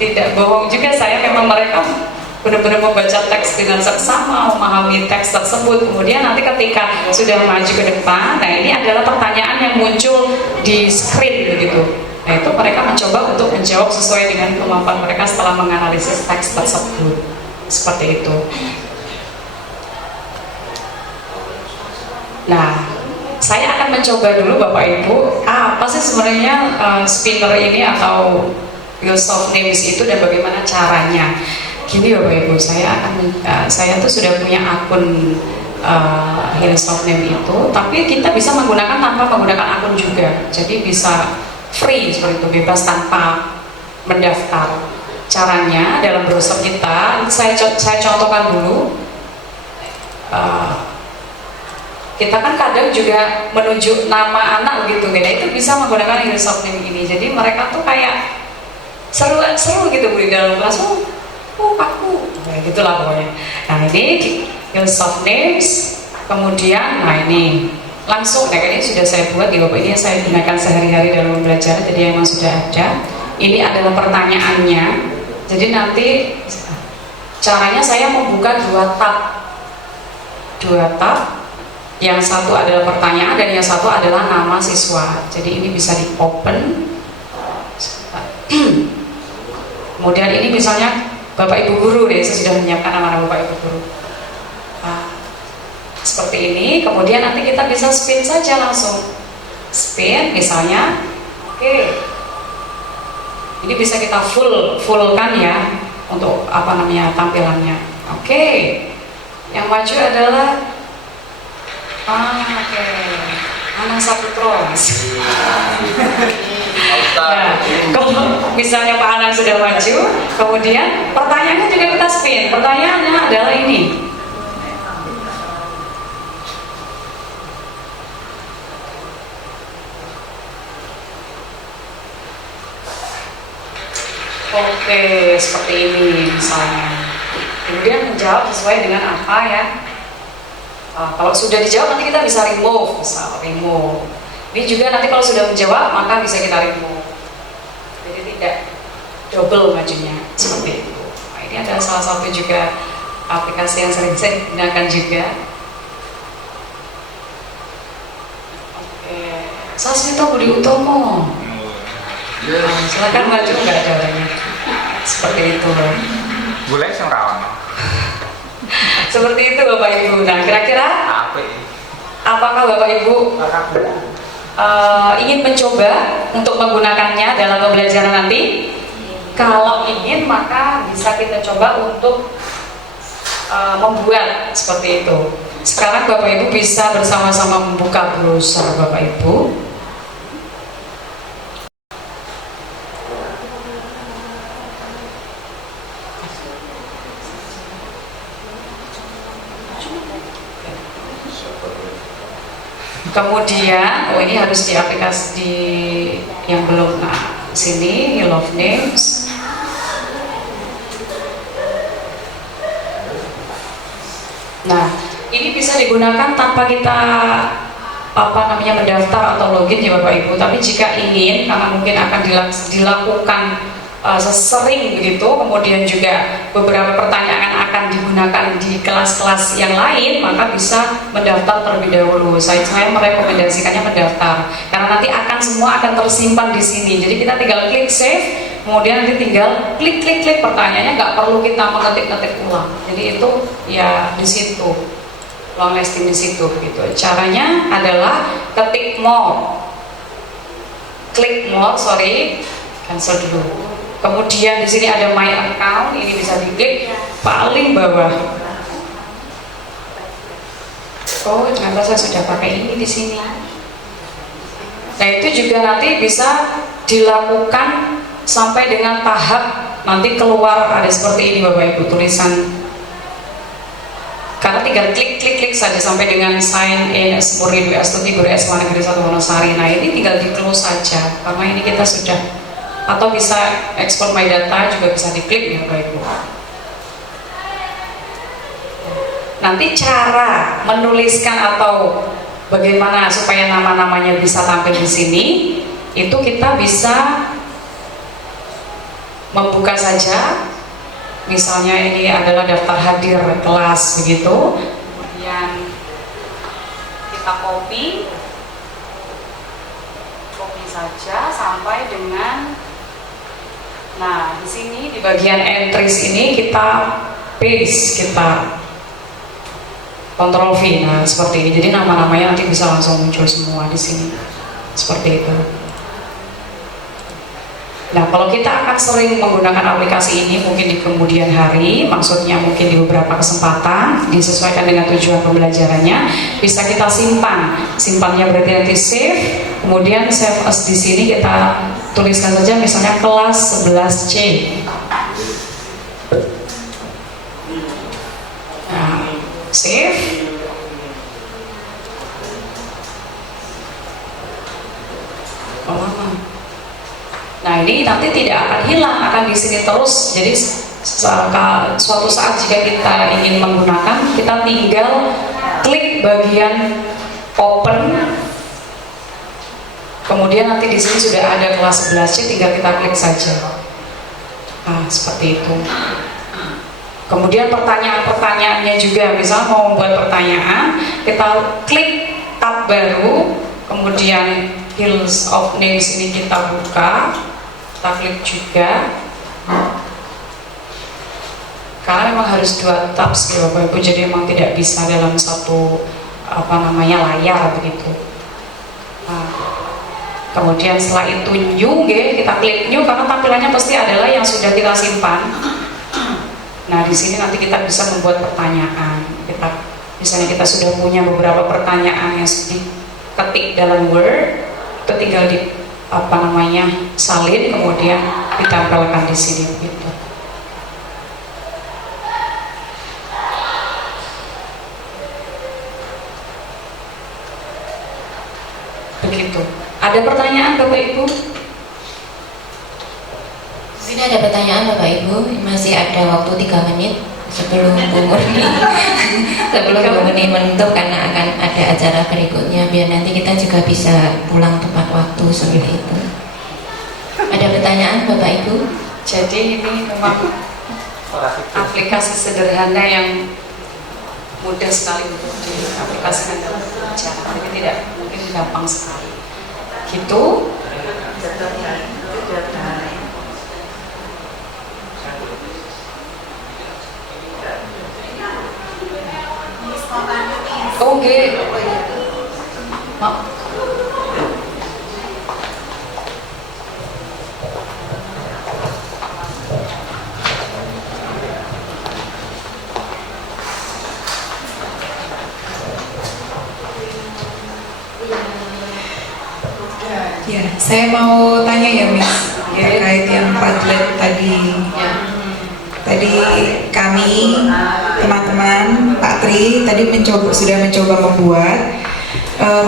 tidak bohong juga saya, memang mereka benar-benar membaca teks dengan seksama, memahami teks tersebut. Kemudian nanti ketika sudah maju ke depan, nah ini adalah pertanyaan yang muncul di screen begitu. Nah itu mereka mencoba untuk menjawab sesuai dengan kemampuan mereka setelah menganalisis teks tersebut. Seperti itu. Nah, saya akan mencoba dulu Bapak Ibu, apa sih sebenarnya spinner ini atau Wheels of Names itu dan bagaimana caranya. Gini Bapak Ibu, saya tuh sudah punya akun Wheels of Name itu, tapi kita bisa menggunakan tanpa menggunakan akun juga. Jadi bisa free seperti itu, bebas tanpa mendaftar. Caranya dalam browser kita, saya contohkan dulu. Kita kan kadang juga menunjuk nama anak begitu, nah itu bisa menggunakan Wheels of Name ini. Jadi mereka tuh kayak seru gitu di dalam kelas. Aku, nah gitulah pokoknya. Nah ini Wheels of Names, kemudian nah ini langsung, nah ini sudah saya buat di Bapak, ini saya gunakan sehari-hari dalam belajar, jadi memang sudah ada. Ini adalah pertanyaannya. Jadi nanti caranya saya membuka dua tab. Yang satu adalah pertanyaan dan yang satu adalah nama siswa. Jadi ini bisa di open. Kemudian ini misalnya Bapak Ibu Guru deh, saya sudah menyiapkan nama Bapak Ibu Guru. Nah, seperti ini. Kemudian nanti kita bisa spin saja langsung. Spin misalnya, oke. Ini bisa kita fullkan ya untuk tampilannya. Oke. Yang maju adalah Anang Saputro. Nah, kalau misalnya Pak Anang sudah maju, kemudian pertanyaannya juga kita spin. Pertanyaannya adalah ini. Oke, seperti ini misalnya. Kemudian menjawab sesuai dengan apa ya. Kalau sudah dijawab nanti kita bisa remove, remove. Ini juga nanti kalau sudah menjawab maka bisa kita remove. Jadi tidak double majunya seperti itu. Nah, ini adalah salah satu juga aplikasi yang sering saya gunakan juga. Oke, Sasmito Budi Utomo. Silakan maju, nggak ada orangnya. Seperti itu. Boleh yang rawan. Seperti itu Bapak Ibu. Nah kira-kira apakah Bapak Ibu ingin mencoba untuk menggunakannya dalam pembelajaran nanti? Kalau ingin maka bisa kita coba untuk membuat seperti itu. Sekarang Bapak Ibu bisa bersama-sama membuka browser Bapak Ibu. Kemudian, ini harus di aplikasi di yang belum sini, Wheel of Names. Nah, ini bisa digunakan tanpa kita mendaftar atau login ya Bapak Ibu. Tapi jika ingin, karena mungkin akan dilakukan sesering begitu, kemudian juga beberapa pertanyaan akan digunakan di kelas-kelas yang lain, maka bisa mendaftar terlebih dahulu. Saya merekomendasikannya mendaftar karena nanti semua akan tersimpan di sini. Jadi kita tinggal klik save, kemudian nanti tinggal klik pertanyaannya, nggak perlu kita mengetik ulang. Jadi itu ya di situ, long lasting di situ gitu. Caranya adalah ketik more, klik more, cancel dulu. Kemudian di sini ada my account, ini bisa diklik paling bawah. Oh, ternyata saya sudah pakai ini di sini. Nah itu juga nanti bisa dilakukan sampai dengan tahap nanti keluar ada seperti ini Bapak Ibu tulisan. Karena tinggal klik saja sampai dengan sign in Murni Dwi Astuti Guru SMA Negeri 1 Wonosari. Nah ini tinggal di close saja karena ini kita sudah, atau bisa export my data juga bisa diklik ya Bapak Ibu. Nanti cara menuliskan atau bagaimana supaya nama-namanya bisa tampil di sini, itu kita bisa membuka saja. Misalnya ini adalah daftar hadir kelas begitu, kemudian kita copy saja sampai dengan, nah di sini di bagian entries ini kita paste, kita Ctrl V, nah seperti ini. Jadi nama-namanya nanti bisa langsung muncul semua di sini, seperti itu. Nah, kalau kita akan sering menggunakan aplikasi ini mungkin di kemudian hari, maksudnya mungkin di beberapa kesempatan, disesuaikan dengan tujuan pembelajarannya, bisa kita simpan. Simpannya berarti nanti save, kemudian save as di sini kita tuliskan saja misalnya kelas 11C. Nah, save. Nah ini nanti tidak akan hilang, akan di sini terus. Jadi suatu saat jika kita ingin menggunakan, kita tinggal klik bagian open, kemudian nanti di sini sudah ada kelas 11C, tinggal kita klik saja. Nah seperti itu. Kemudian pertanyaan-pertanyaannya juga, misalnya mau membuat pertanyaan, kita klik tab baru, kemudian Hills of Names ini kita buka, kita klik juga. Karena memang harus 2 tabs ya Bapak Ibu, jadi memang tidak bisa dalam satu layar begitu. Nah, kemudian setelah itu new, kita klik new karena tampilannya pasti adalah yang sudah kita simpan. Nah di sini nanti kita bisa membuat pertanyaan. Misalnya kita sudah punya beberapa pertanyaan yang diketik dalam Word, itu tinggal salin kemudian ditempelkan di sini gitu. Begitu. Ada pertanyaan Bapak Ibu? Ini ada pertanyaan Bapak Ibu, masih ada waktu 3 menit sebelum Bu Murni sebelum Bu Murni menutup karena akan ada acara berikutnya, biar nanti kita juga bisa pulang tepat waktu seperti itu. Ada pertanyaan Bapak Ibu? Jadi ini memang aplikasi sederhana yang mudah sekali untuk diaplikasikan dalam pelajaran, jadi tidak mungkin gampang sekali. Gitu. Oke. Maaf. Ya, saya mau tanya ya Miss, terkait yang Padlet tadi. Tadi kami teman-teman Pak Tri tadi sudah mencoba membuat,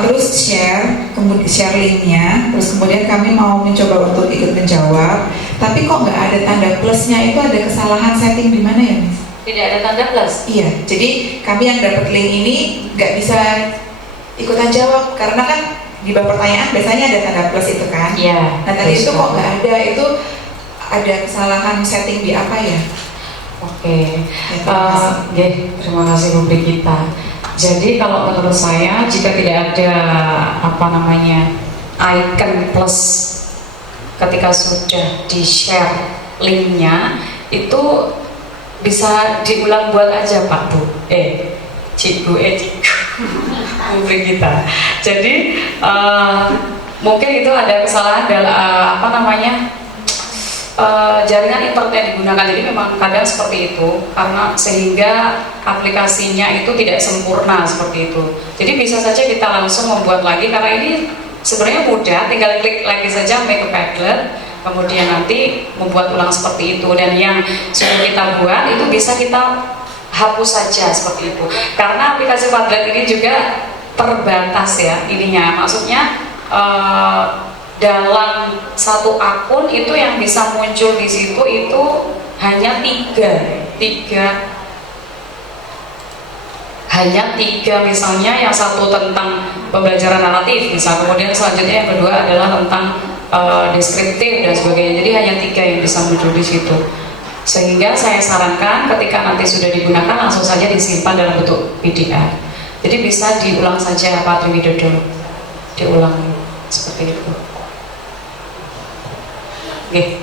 terus share linknya, terus kemudian kami mau mencoba untuk ikut menjawab, tapi kok nggak ada tanda plusnya, itu ada kesalahan setting di mana ya Miss? Tidak ada tanda plus? Iya, jadi kami yang dapat link ini nggak bisa ikutan jawab karena kan di bawah pertanyaan biasanya ada tanda plus itu kan? Iya. Nah tadi itu kok nggak ada, itu ada kesalahan setting di apa ya? Oke, terima kasih Bu Brigita. Jadi kalau menurut saya jika tidak ada icon plus ketika sudah di share linknya, itu bisa diulang buat aja Pak Bu, Cikgu Bu Brigita. Jadi mungkin itu ada kesalahan dalam jaringan internet yang digunakan, jadi memang kadang seperti itu karena sehingga aplikasinya itu tidak sempurna seperti itu. Jadi bisa saja kita langsung membuat lagi karena ini Sebenarnya mudah, tinggal klik lagi saja Make Padlet, kemudian nanti membuat ulang seperti itu. Dan yang sudah kita buat itu bisa kita hapus saja seperti itu. Karena aplikasi Padlet ini juga terbatas ya ininya, maksudnya dalam satu akun itu yang bisa muncul di situ itu hanya tiga, misalnya yang satu tentang pembelajaran naratif misal, kemudian selanjutnya yang kedua adalah tentang deskriptif dan sebagainya. Jadi hanya 3 yang bisa muncul di situ. Sehingga saya sarankan ketika nanti sudah digunakan langsung saja disimpan dalam bentuk PDF. Jadi bisa diulang saja Pak Tri Widodo, diulang seperti itu. Oke.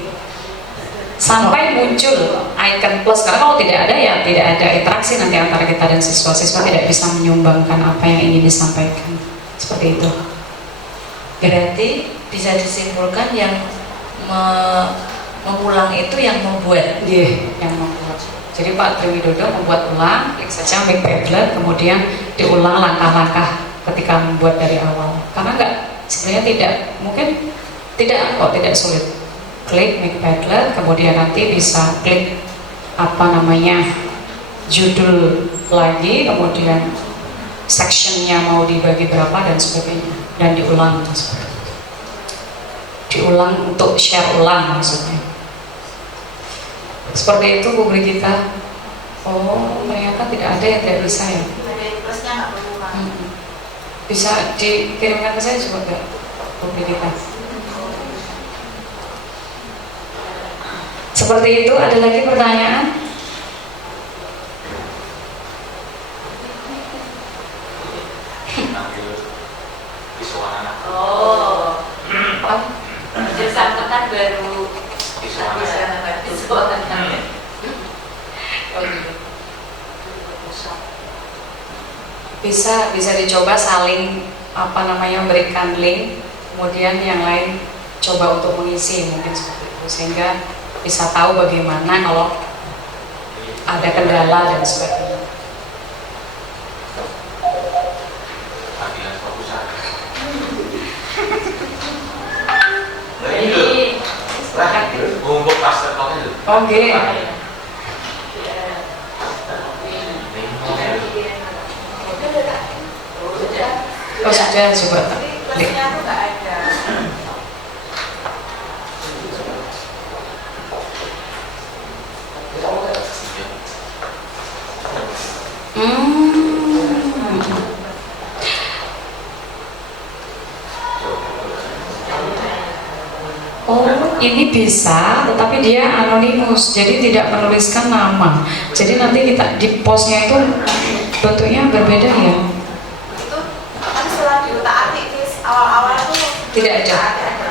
Sampai muncul icon plus, karena kalau tidak ada ya tidak ada interaksi nanti antara kita dan siswa tidak bisa menyumbangkan apa yang ingin disampaikan, seperti itu. Berarti bisa disimpulkan yang mengulang itu yang membuat. Yang membuat. Jadi Pak Tri Widodo membuat ulang, klik saja Make Padlet, kemudian diulang langkah-langkah ketika membuat dari awal. Karena sebenarnya tidak sulit. Klik Make Padlet, kemudian nanti bisa klik judul lagi, kemudian sectionnya mau dibagi berapa dan sebagainya, dan diulang untuk share ulang maksudnya. Seperti itu Bu Brigita. Oh ternyata tidak ada yang tidak bisa ya. Plusnya nggak perlu ulang. Bisa dikirimkan ke saya juga nggak Bu Brigita? Seperti itu. Ada lagi pertanyaan? Oh, jurusan kan baru bisa dicoba saling memberikan link, kemudian yang lain coba untuk mengisi mungkin seperti itu, sehingga bisa tahu bagaimana kalau ada kendala dan sebagainya. Oke. Oh sudah, coba klik. Oh, ini bisa, tetapi dia anonimus, jadi tidak menuliskan nama. Jadi nanti kita di postnya itu bentuknya berbeda ya. Itu kan setelah diutak-atik awal-awal tuh Tidak ada.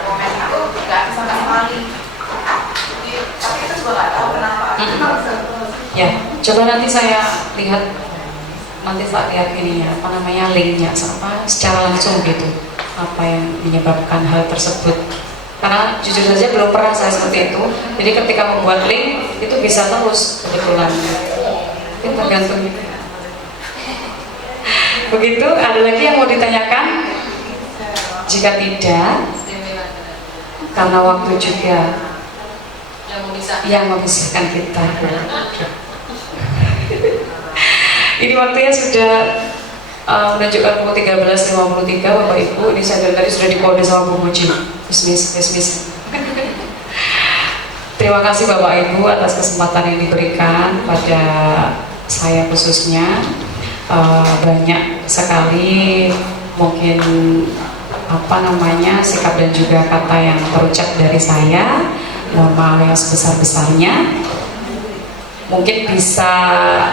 komen aku nggak bisa sekali. Tapi kita juga nggak tahu kenapa. Ya, coba nanti saya lihat, ininya, linknya, secara langsung gitu, apa yang menyebabkan hal tersebut. Karena jujur saja belum pernah saya seperti itu. Jadi ketika membuat link itu bisa terus kebetulan. Itu tergantung. Begitu. Ada lagi yang mau ditanyakan? Jika tidak, karena waktu juga yang memisahkan kita. Ini waktunya sudah menunjukkan pukul 13.53 Bapak Ibu. Ini saya dari tadi sudah dikode sama Bu Muji. Bisnis. Terima kasih Bapak Ibu atas kesempatan yang diberikan pada saya khususnya. Banyak sekali mungkin sikap dan juga kata yang terucap dari saya. Mohon maaf yang sebesar-besarnya. Mungkin bisa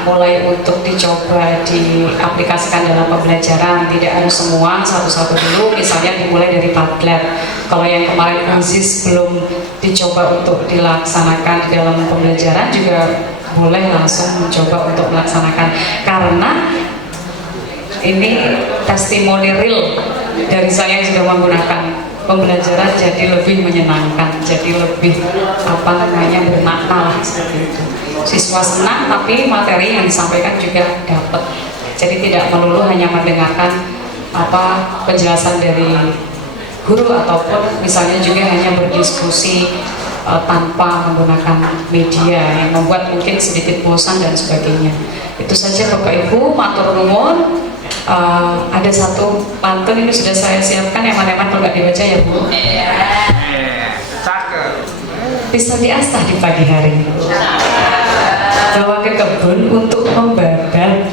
mulai untuk dicoba diaplikasikan dalam pembelajaran, tidak harus semua satu-satu dulu, misalnya dimulai dari Padlet. Kalau yang kemarin Quizzes belum dicoba untuk dilaksanakan di dalam pembelajaran, juga boleh langsung mencoba untuk melaksanakan, karena ini testimoni real dari saya yang sudah menggunakan. Pembelajaran jadi lebih menyenangkan, jadi lebih bermakna lah seperti itu. Siswa senang, tapi materi yang disampaikan juga dapat. Jadi tidak melulu hanya mendengarkan penjelasan dari guru ataupun misalnya juga hanya berdiskusi tanpa menggunakan media yang membuat mungkin sedikit bosan dan sebagainya. Itu saja Bapak Ibu, matur nuwun. Ada satu pantun ini sudah saya siapkan, yang mana kalau nggak dibaca ya Bu. Cakep. Bisa diasah di pagi hari. Bawa ke kebun untuk membabat.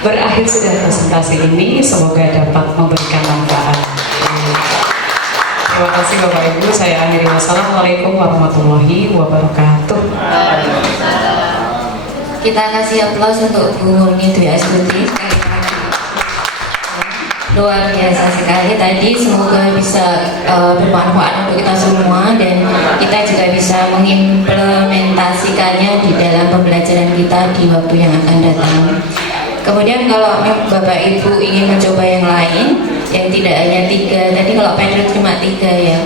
Berakhir sudah presentasi ini, semoga dapat memberikan manfaat. Terima kasih Bapak Ibu, saya akhiri. Wassalamualaikum warahmatullahi wabarakatuh. Kita kasih aplaus untuk Bu Murni Dwi Astuti. Luar biasa sekali tadi, semoga bisa bermanfaat untuk kita semua dan kita juga bisa mengimplementasikannya di dalam pembelajaran kita di waktu yang akan datang. Kemudian kalau Bapak Ibu ingin mencoba yang lain yang tidak hanya 3, tadi kalau Patriot cuma 3 ya,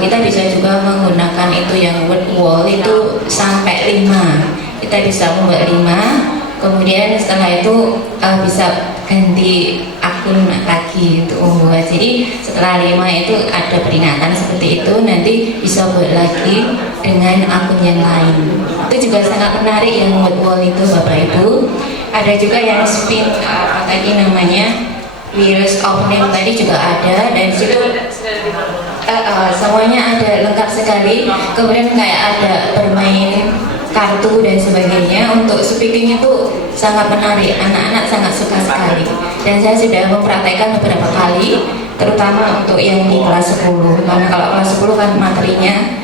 kita bisa juga menggunakan itu yang word wall itu sampai 5. Kita bisa membuat 5, kemudian setelah itu bisa ganti akun lagi untuk membuat. Jadi setelah 5 itu ada peringatan seperti itu, nanti bisa buat lagi dengan akun yang lain. Itu juga sangat menarik yang word wall itu Bapak Ibu. Ada juga yang spin apa tadi namanya, virus of name tadi juga ada, dan situ semuanya ada lengkap sekali. Kemudian kayak ada bermain kartu dan sebagainya. Untuk speaking itu sangat menarik, anak-anak sangat suka sekali, dan saya sudah mempraktekkan beberapa kali, terutama untuk yang di kelas 10, karena kalau kelas 10 kan materinya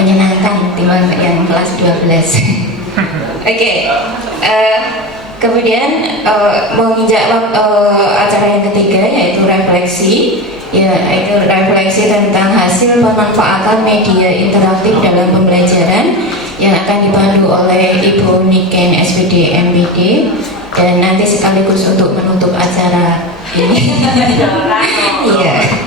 menyenangkan timbang yang kelas 12. Oke, kemudian menginjak acara yang ketiga yaitu refleksi, yaitu refleksi tentang hasil pemanfaatan media interaktif dalam pembelajaran yang akan dipandu oleh Ibu Niken SPD MPD, dan nanti sekaligus untuk menutup acara ini. Iya.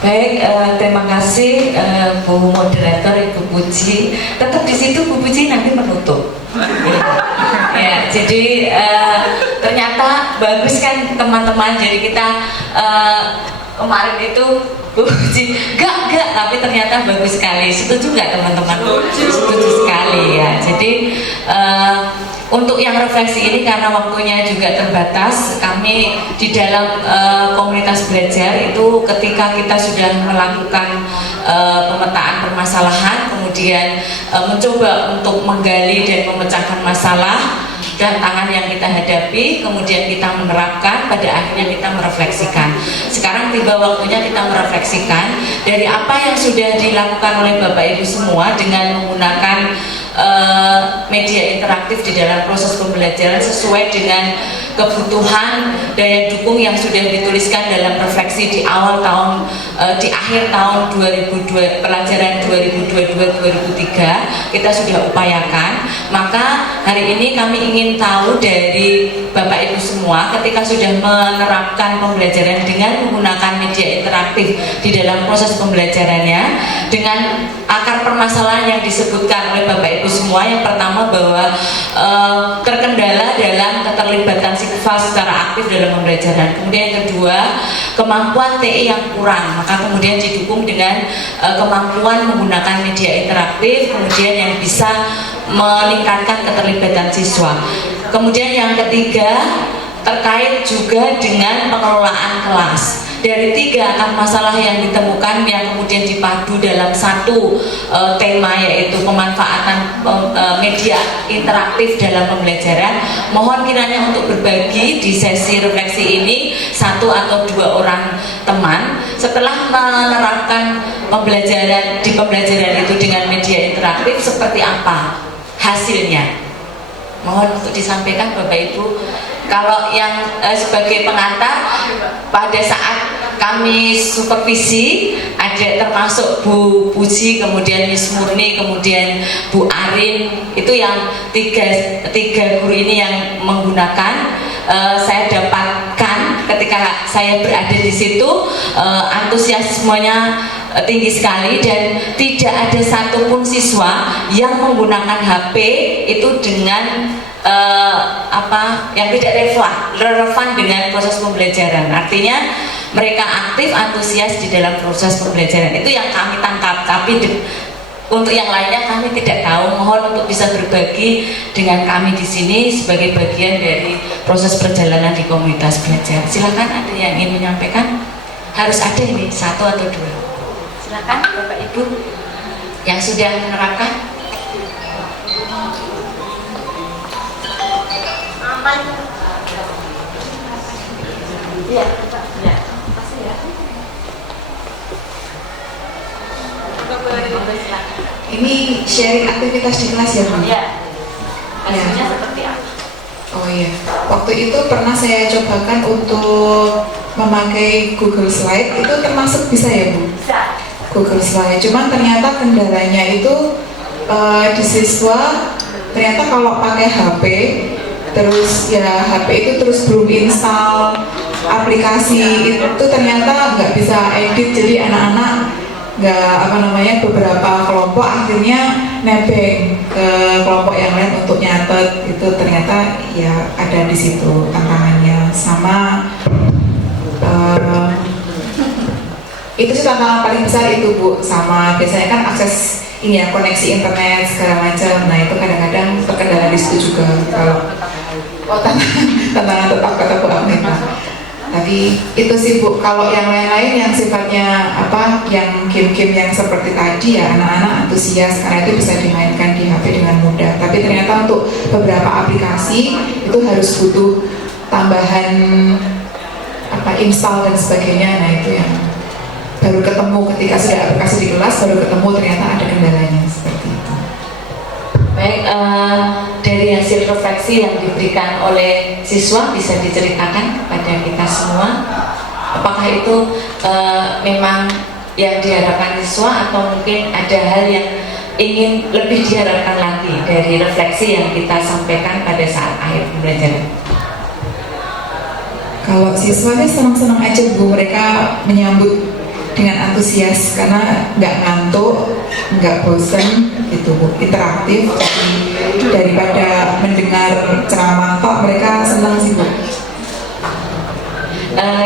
Baik, terima kasih Bu Moderator Ibu Puji. Tetap di situ Bu Puji nanti menutup. Ya, jadi ternyata bagus kan teman-teman. Jadi kita kemarin itu Bu Puji enggak, tapi ternyata bagus sekali. Setuju nggak teman-teman? Setuju sekali ya. Jadi untuk yang refleksi ini karena waktunya juga terbatas, kami di dalam komunitas belajar itu ketika kita sudah melakukan pemetaan permasalahan, kemudian mencoba untuk menggali dan memecahkan masalah tantangan yang kita hadapi, kemudian kita menerapkan, pada akhirnya kita merefleksikan. Sekarang tiba waktunya kita merefleksikan dari apa yang sudah dilakukan oleh Bapak Ibu semua dengan menggunakan media interaktif di dalam proses pembelajaran sesuai dengan kebutuhan daya dukung yang sudah dituliskan dalam refleksi di awal tahun, di akhir tahun 2002, pelajaran 2022-2003 kita sudah upayakan. Maka hari ini kami ingin tahu dari Bapak Ibu semua, ketika sudah menerapkan pembelajaran dengan menggunakan media interaktif di dalam proses pembelajarannya, dengan akar permasalahan yang disebutkan oleh Bapak Ibu semua, yang pertama bahwa terkendala dalam keterlibatan siswa secara aktif dalam pembelajaran. Kemudian yang kedua, kemampuan TI yang kurang, maka kemudian didukung dengan kemampuan menggunakan media interaktif, kemudian yang bisa meningkatkan keterlibatan siswa. Kemudian yang ketiga, terkait juga dengan pengelolaan kelas. Dari 3 akar masalah yang ditemukan yang kemudian dipadu dalam satu tema, yaitu pemanfaatan media interaktif dalam pembelajaran. Mohon kiranya untuk berbagi di sesi refleksi ini 1 atau 2 orang teman setelah menerapkan pembelajaran di pembelajaran itu dengan media interaktif, seperti apa hasilnya. Mohon untuk disampaikan Bapak Ibu. Kalau yang sebagai pengantar, pada saat kami supervisi ada termasuk Bu Puji, kemudian Miss Murni, kemudian Bu Arin, itu yang tiga guru ini yang menggunakan. Saya dapatkan ketika saya berada di situ antusiasmenya tinggi sekali dan tidak ada satupun siswa yang menggunakan HP itu dengan yang tidak relevan dengan proses pembelajaran. Artinya mereka aktif, antusias di dalam proses pembelajaran. Itu yang kami tangkap. Tapi untuk yang lainnya kami tidak tahu. Mohon untuk bisa berbagi dengan kami di sini sebagai bagian dari proses perjalanan di komunitas belajar. Silakan, ada yang ingin menyampaikan? Harus ada ini, 1 atau 2. Silakan Bapak Ibu yang sudah menerapkan. Iya. Ya, makasih ya. Ini sharing aktivitas di kelas ya, Bang? Iya. Hasilnya seperti apa? Oh iya, waktu itu pernah saya cobakan untuk memakai Google Slide, itu termasuk bisa ya Bu? Bisa. Google Slide, cuman ternyata kendalanya itu di siswa ternyata kalau pakai HP, terus ya HP itu terus belum install aplikasi itu ternyata nggak bisa edit, jadi anak-anak nggak beberapa kelompok akhirnya nebeng ke kelompok yang lain untuk nyatet. Itu ternyata ya ada di situ tantangannya. Sama itu sih tantangan paling besar itu Bu. Sama biasanya kan akses ini ya, koneksi internet segala macam. Nah itu kadang-kadang terkendala di situ juga. Kalau tantangan tetap kata Bu Amita. Tapi itu sih Bu, kalau yang lain-lain yang sifatnya yang game-game yang seperti tadi ya anak-anak antusias karena itu bisa dimainkan di HP dengan mudah. Tapi ternyata untuk beberapa aplikasi itu harus butuh tambahan install dan sebagainya. Nah itu yang baru ketemu ketika sudah aplikasi di kelas, baru ketemu ternyata ada kendalanya seperti itu. Baik, dari hasil refleksi yang diberikan oleh siswa bisa diceritakan kepada kita semua, apakah itu memang yang diharapkan siswa atau mungkin ada hal yang ingin lebih diharapkan lagi dari refleksi yang kita sampaikan pada saat akhir pembelajaran? Kalau siswanya senang-senang aja Bu, mereka menyambut dengan antusias karena nggak ngantuk, nggak bosen gitu Bu, interaktif. Jadi daripada mendengar ceramah tok, mereka senang sih Bu.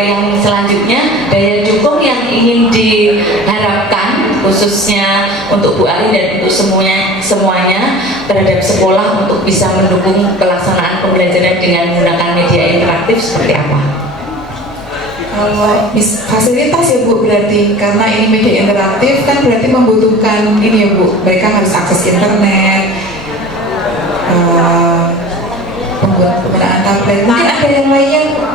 Yang selanjutnya daya dukung yang ingin diharapkan khususnya untuk Bu Ari dan untuk semuanya terhadap sekolah untuk bisa mendukung pelaksanaan pembelajaran dengan menggunakan media interaktif seperti apa? Kalau fasilitas ya Bu, berarti karena ini media interaktif kan berarti membutuhkan ini ya Bu, mereka harus akses internet, penggunaan tablet. Mungkin ada yang lainnya Bu?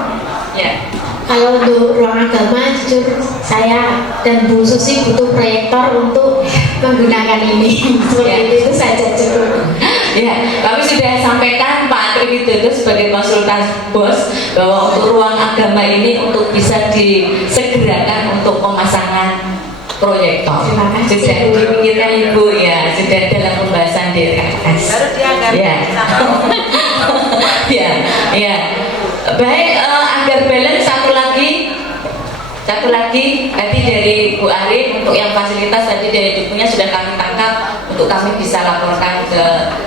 Ya. Kalau untuk ruang agama, jujur saya dan Bu Susi butuh proyektor untuk menggunakan ini. Seperti itu saja cukup. Ya, kami sudah sampaikan Pak Tri Widodo sebagai konsultan BOS bahwa untuk ruang agama ini untuk bisa disegerakan untuk pemasangan proyektor. Sudah dipikirkan Ibu ya, sudah dalam pembahasan di RKS. Baru dianggarkan. Ya. Ya. Baik, agar balance satu lagi tadi dari Bu Ari untuk yang fasilitas tadi dari dukungnya sudah kami tangkap untuk kami bisa laporkan ke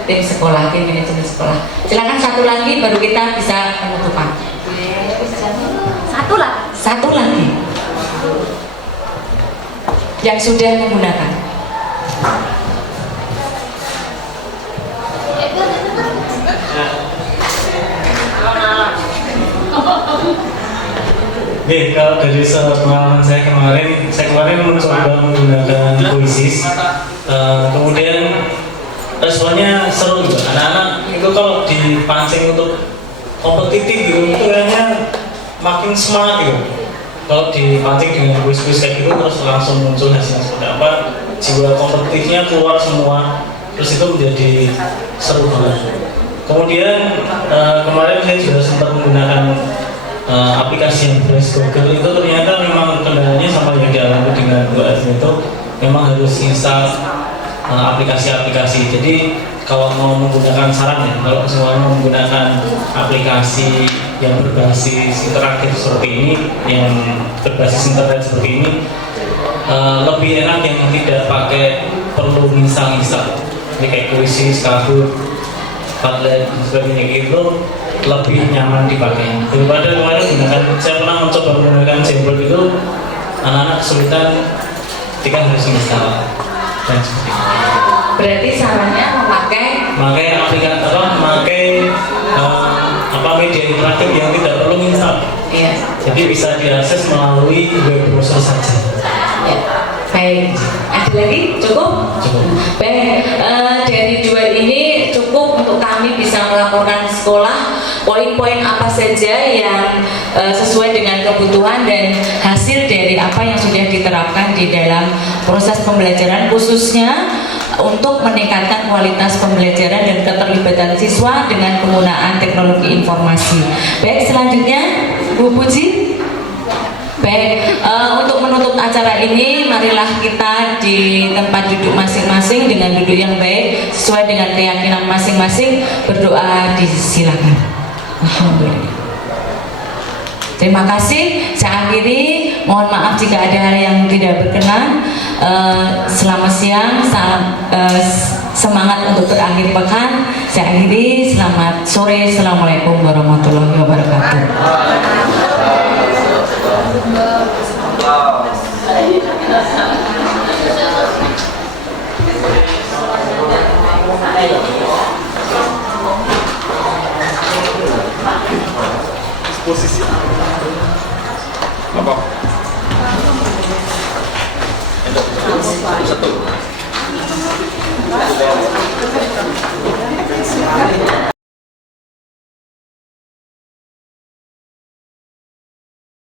tim sekolah, tim manajemen sekolah. Silakan satu lagi baru kita bisa penutupan. Satu lagi yang sudah menggunakan. Oke, kalau dari pengalaman saya kemarin mencoba menggunakan Quizzes, kemudian responnya seru juga. Anak-anak itu kalau dipancing untuk kompetitif gitu, itu kayaknya makin semangat gitu. Kalau dipancing dengan quiz-quiz kayak gitu, terus langsung muncul hasilnya seperti apa, jiwa kompetitifnya keluar semua, terus itu menjadi seru banget. Kemudian kemarin saya juga sempat menggunakan aplikasi yang Flash Google itu ternyata memang kendalanya sama yang dialami dengan WF itu memang harus install aplikasi-aplikasi. Jadi kalau mau menggunakan saran ya, kalau semuanya menggunakan aplikasi yang berbasis interaktif seperti ini, yang berbasis internet seperti ini, lebih enak yang tidak pakai perlu nginstal-nginstal. Ini kayak Quizzes, Kahoot, Padlet dan sebagainya gitu lebih nyaman dipakai. Daripada kemarin gunakan, saya pernah mencoba menggunakan Jamboard itu anak-anak kesulitan ketika harus install dan sebagainya. Berarti sarannya memakai Aplikasi media interaktif yang tidak perlu install. ya. Jadi bisa diakses melalui web browser saja. Ya. Baik, ada lagi? Cukup? Cukup. Baik, dari dua ini cukup untuk kami bisa melaporkan ke sekolah poin-poin apa saja yang sesuai dengan kebutuhan dan hasil dari apa yang sudah diterapkan di dalam proses pembelajaran, khususnya untuk meningkatkan kualitas pembelajaran dan keterlibatan siswa dengan penggunaan teknologi informasi. Baik, selanjutnya Bu Puji. Baik, untuk menutup acara ini, marilah kita di tempat duduk masing-masing dengan duduk yang baik sesuai dengan keyakinan masing-masing, berdoa disilakan. Alhamdulillah. Terima kasih. Saya akhiri. Mohon maaf jika ada hal yang tidak berkenan. Selamat siang, semangat untuk berakhir pekan. Saya akhiri. Selamat sore. Assalamualaikum warahmatullahi wabarakatuh. Posisi apa? Satu.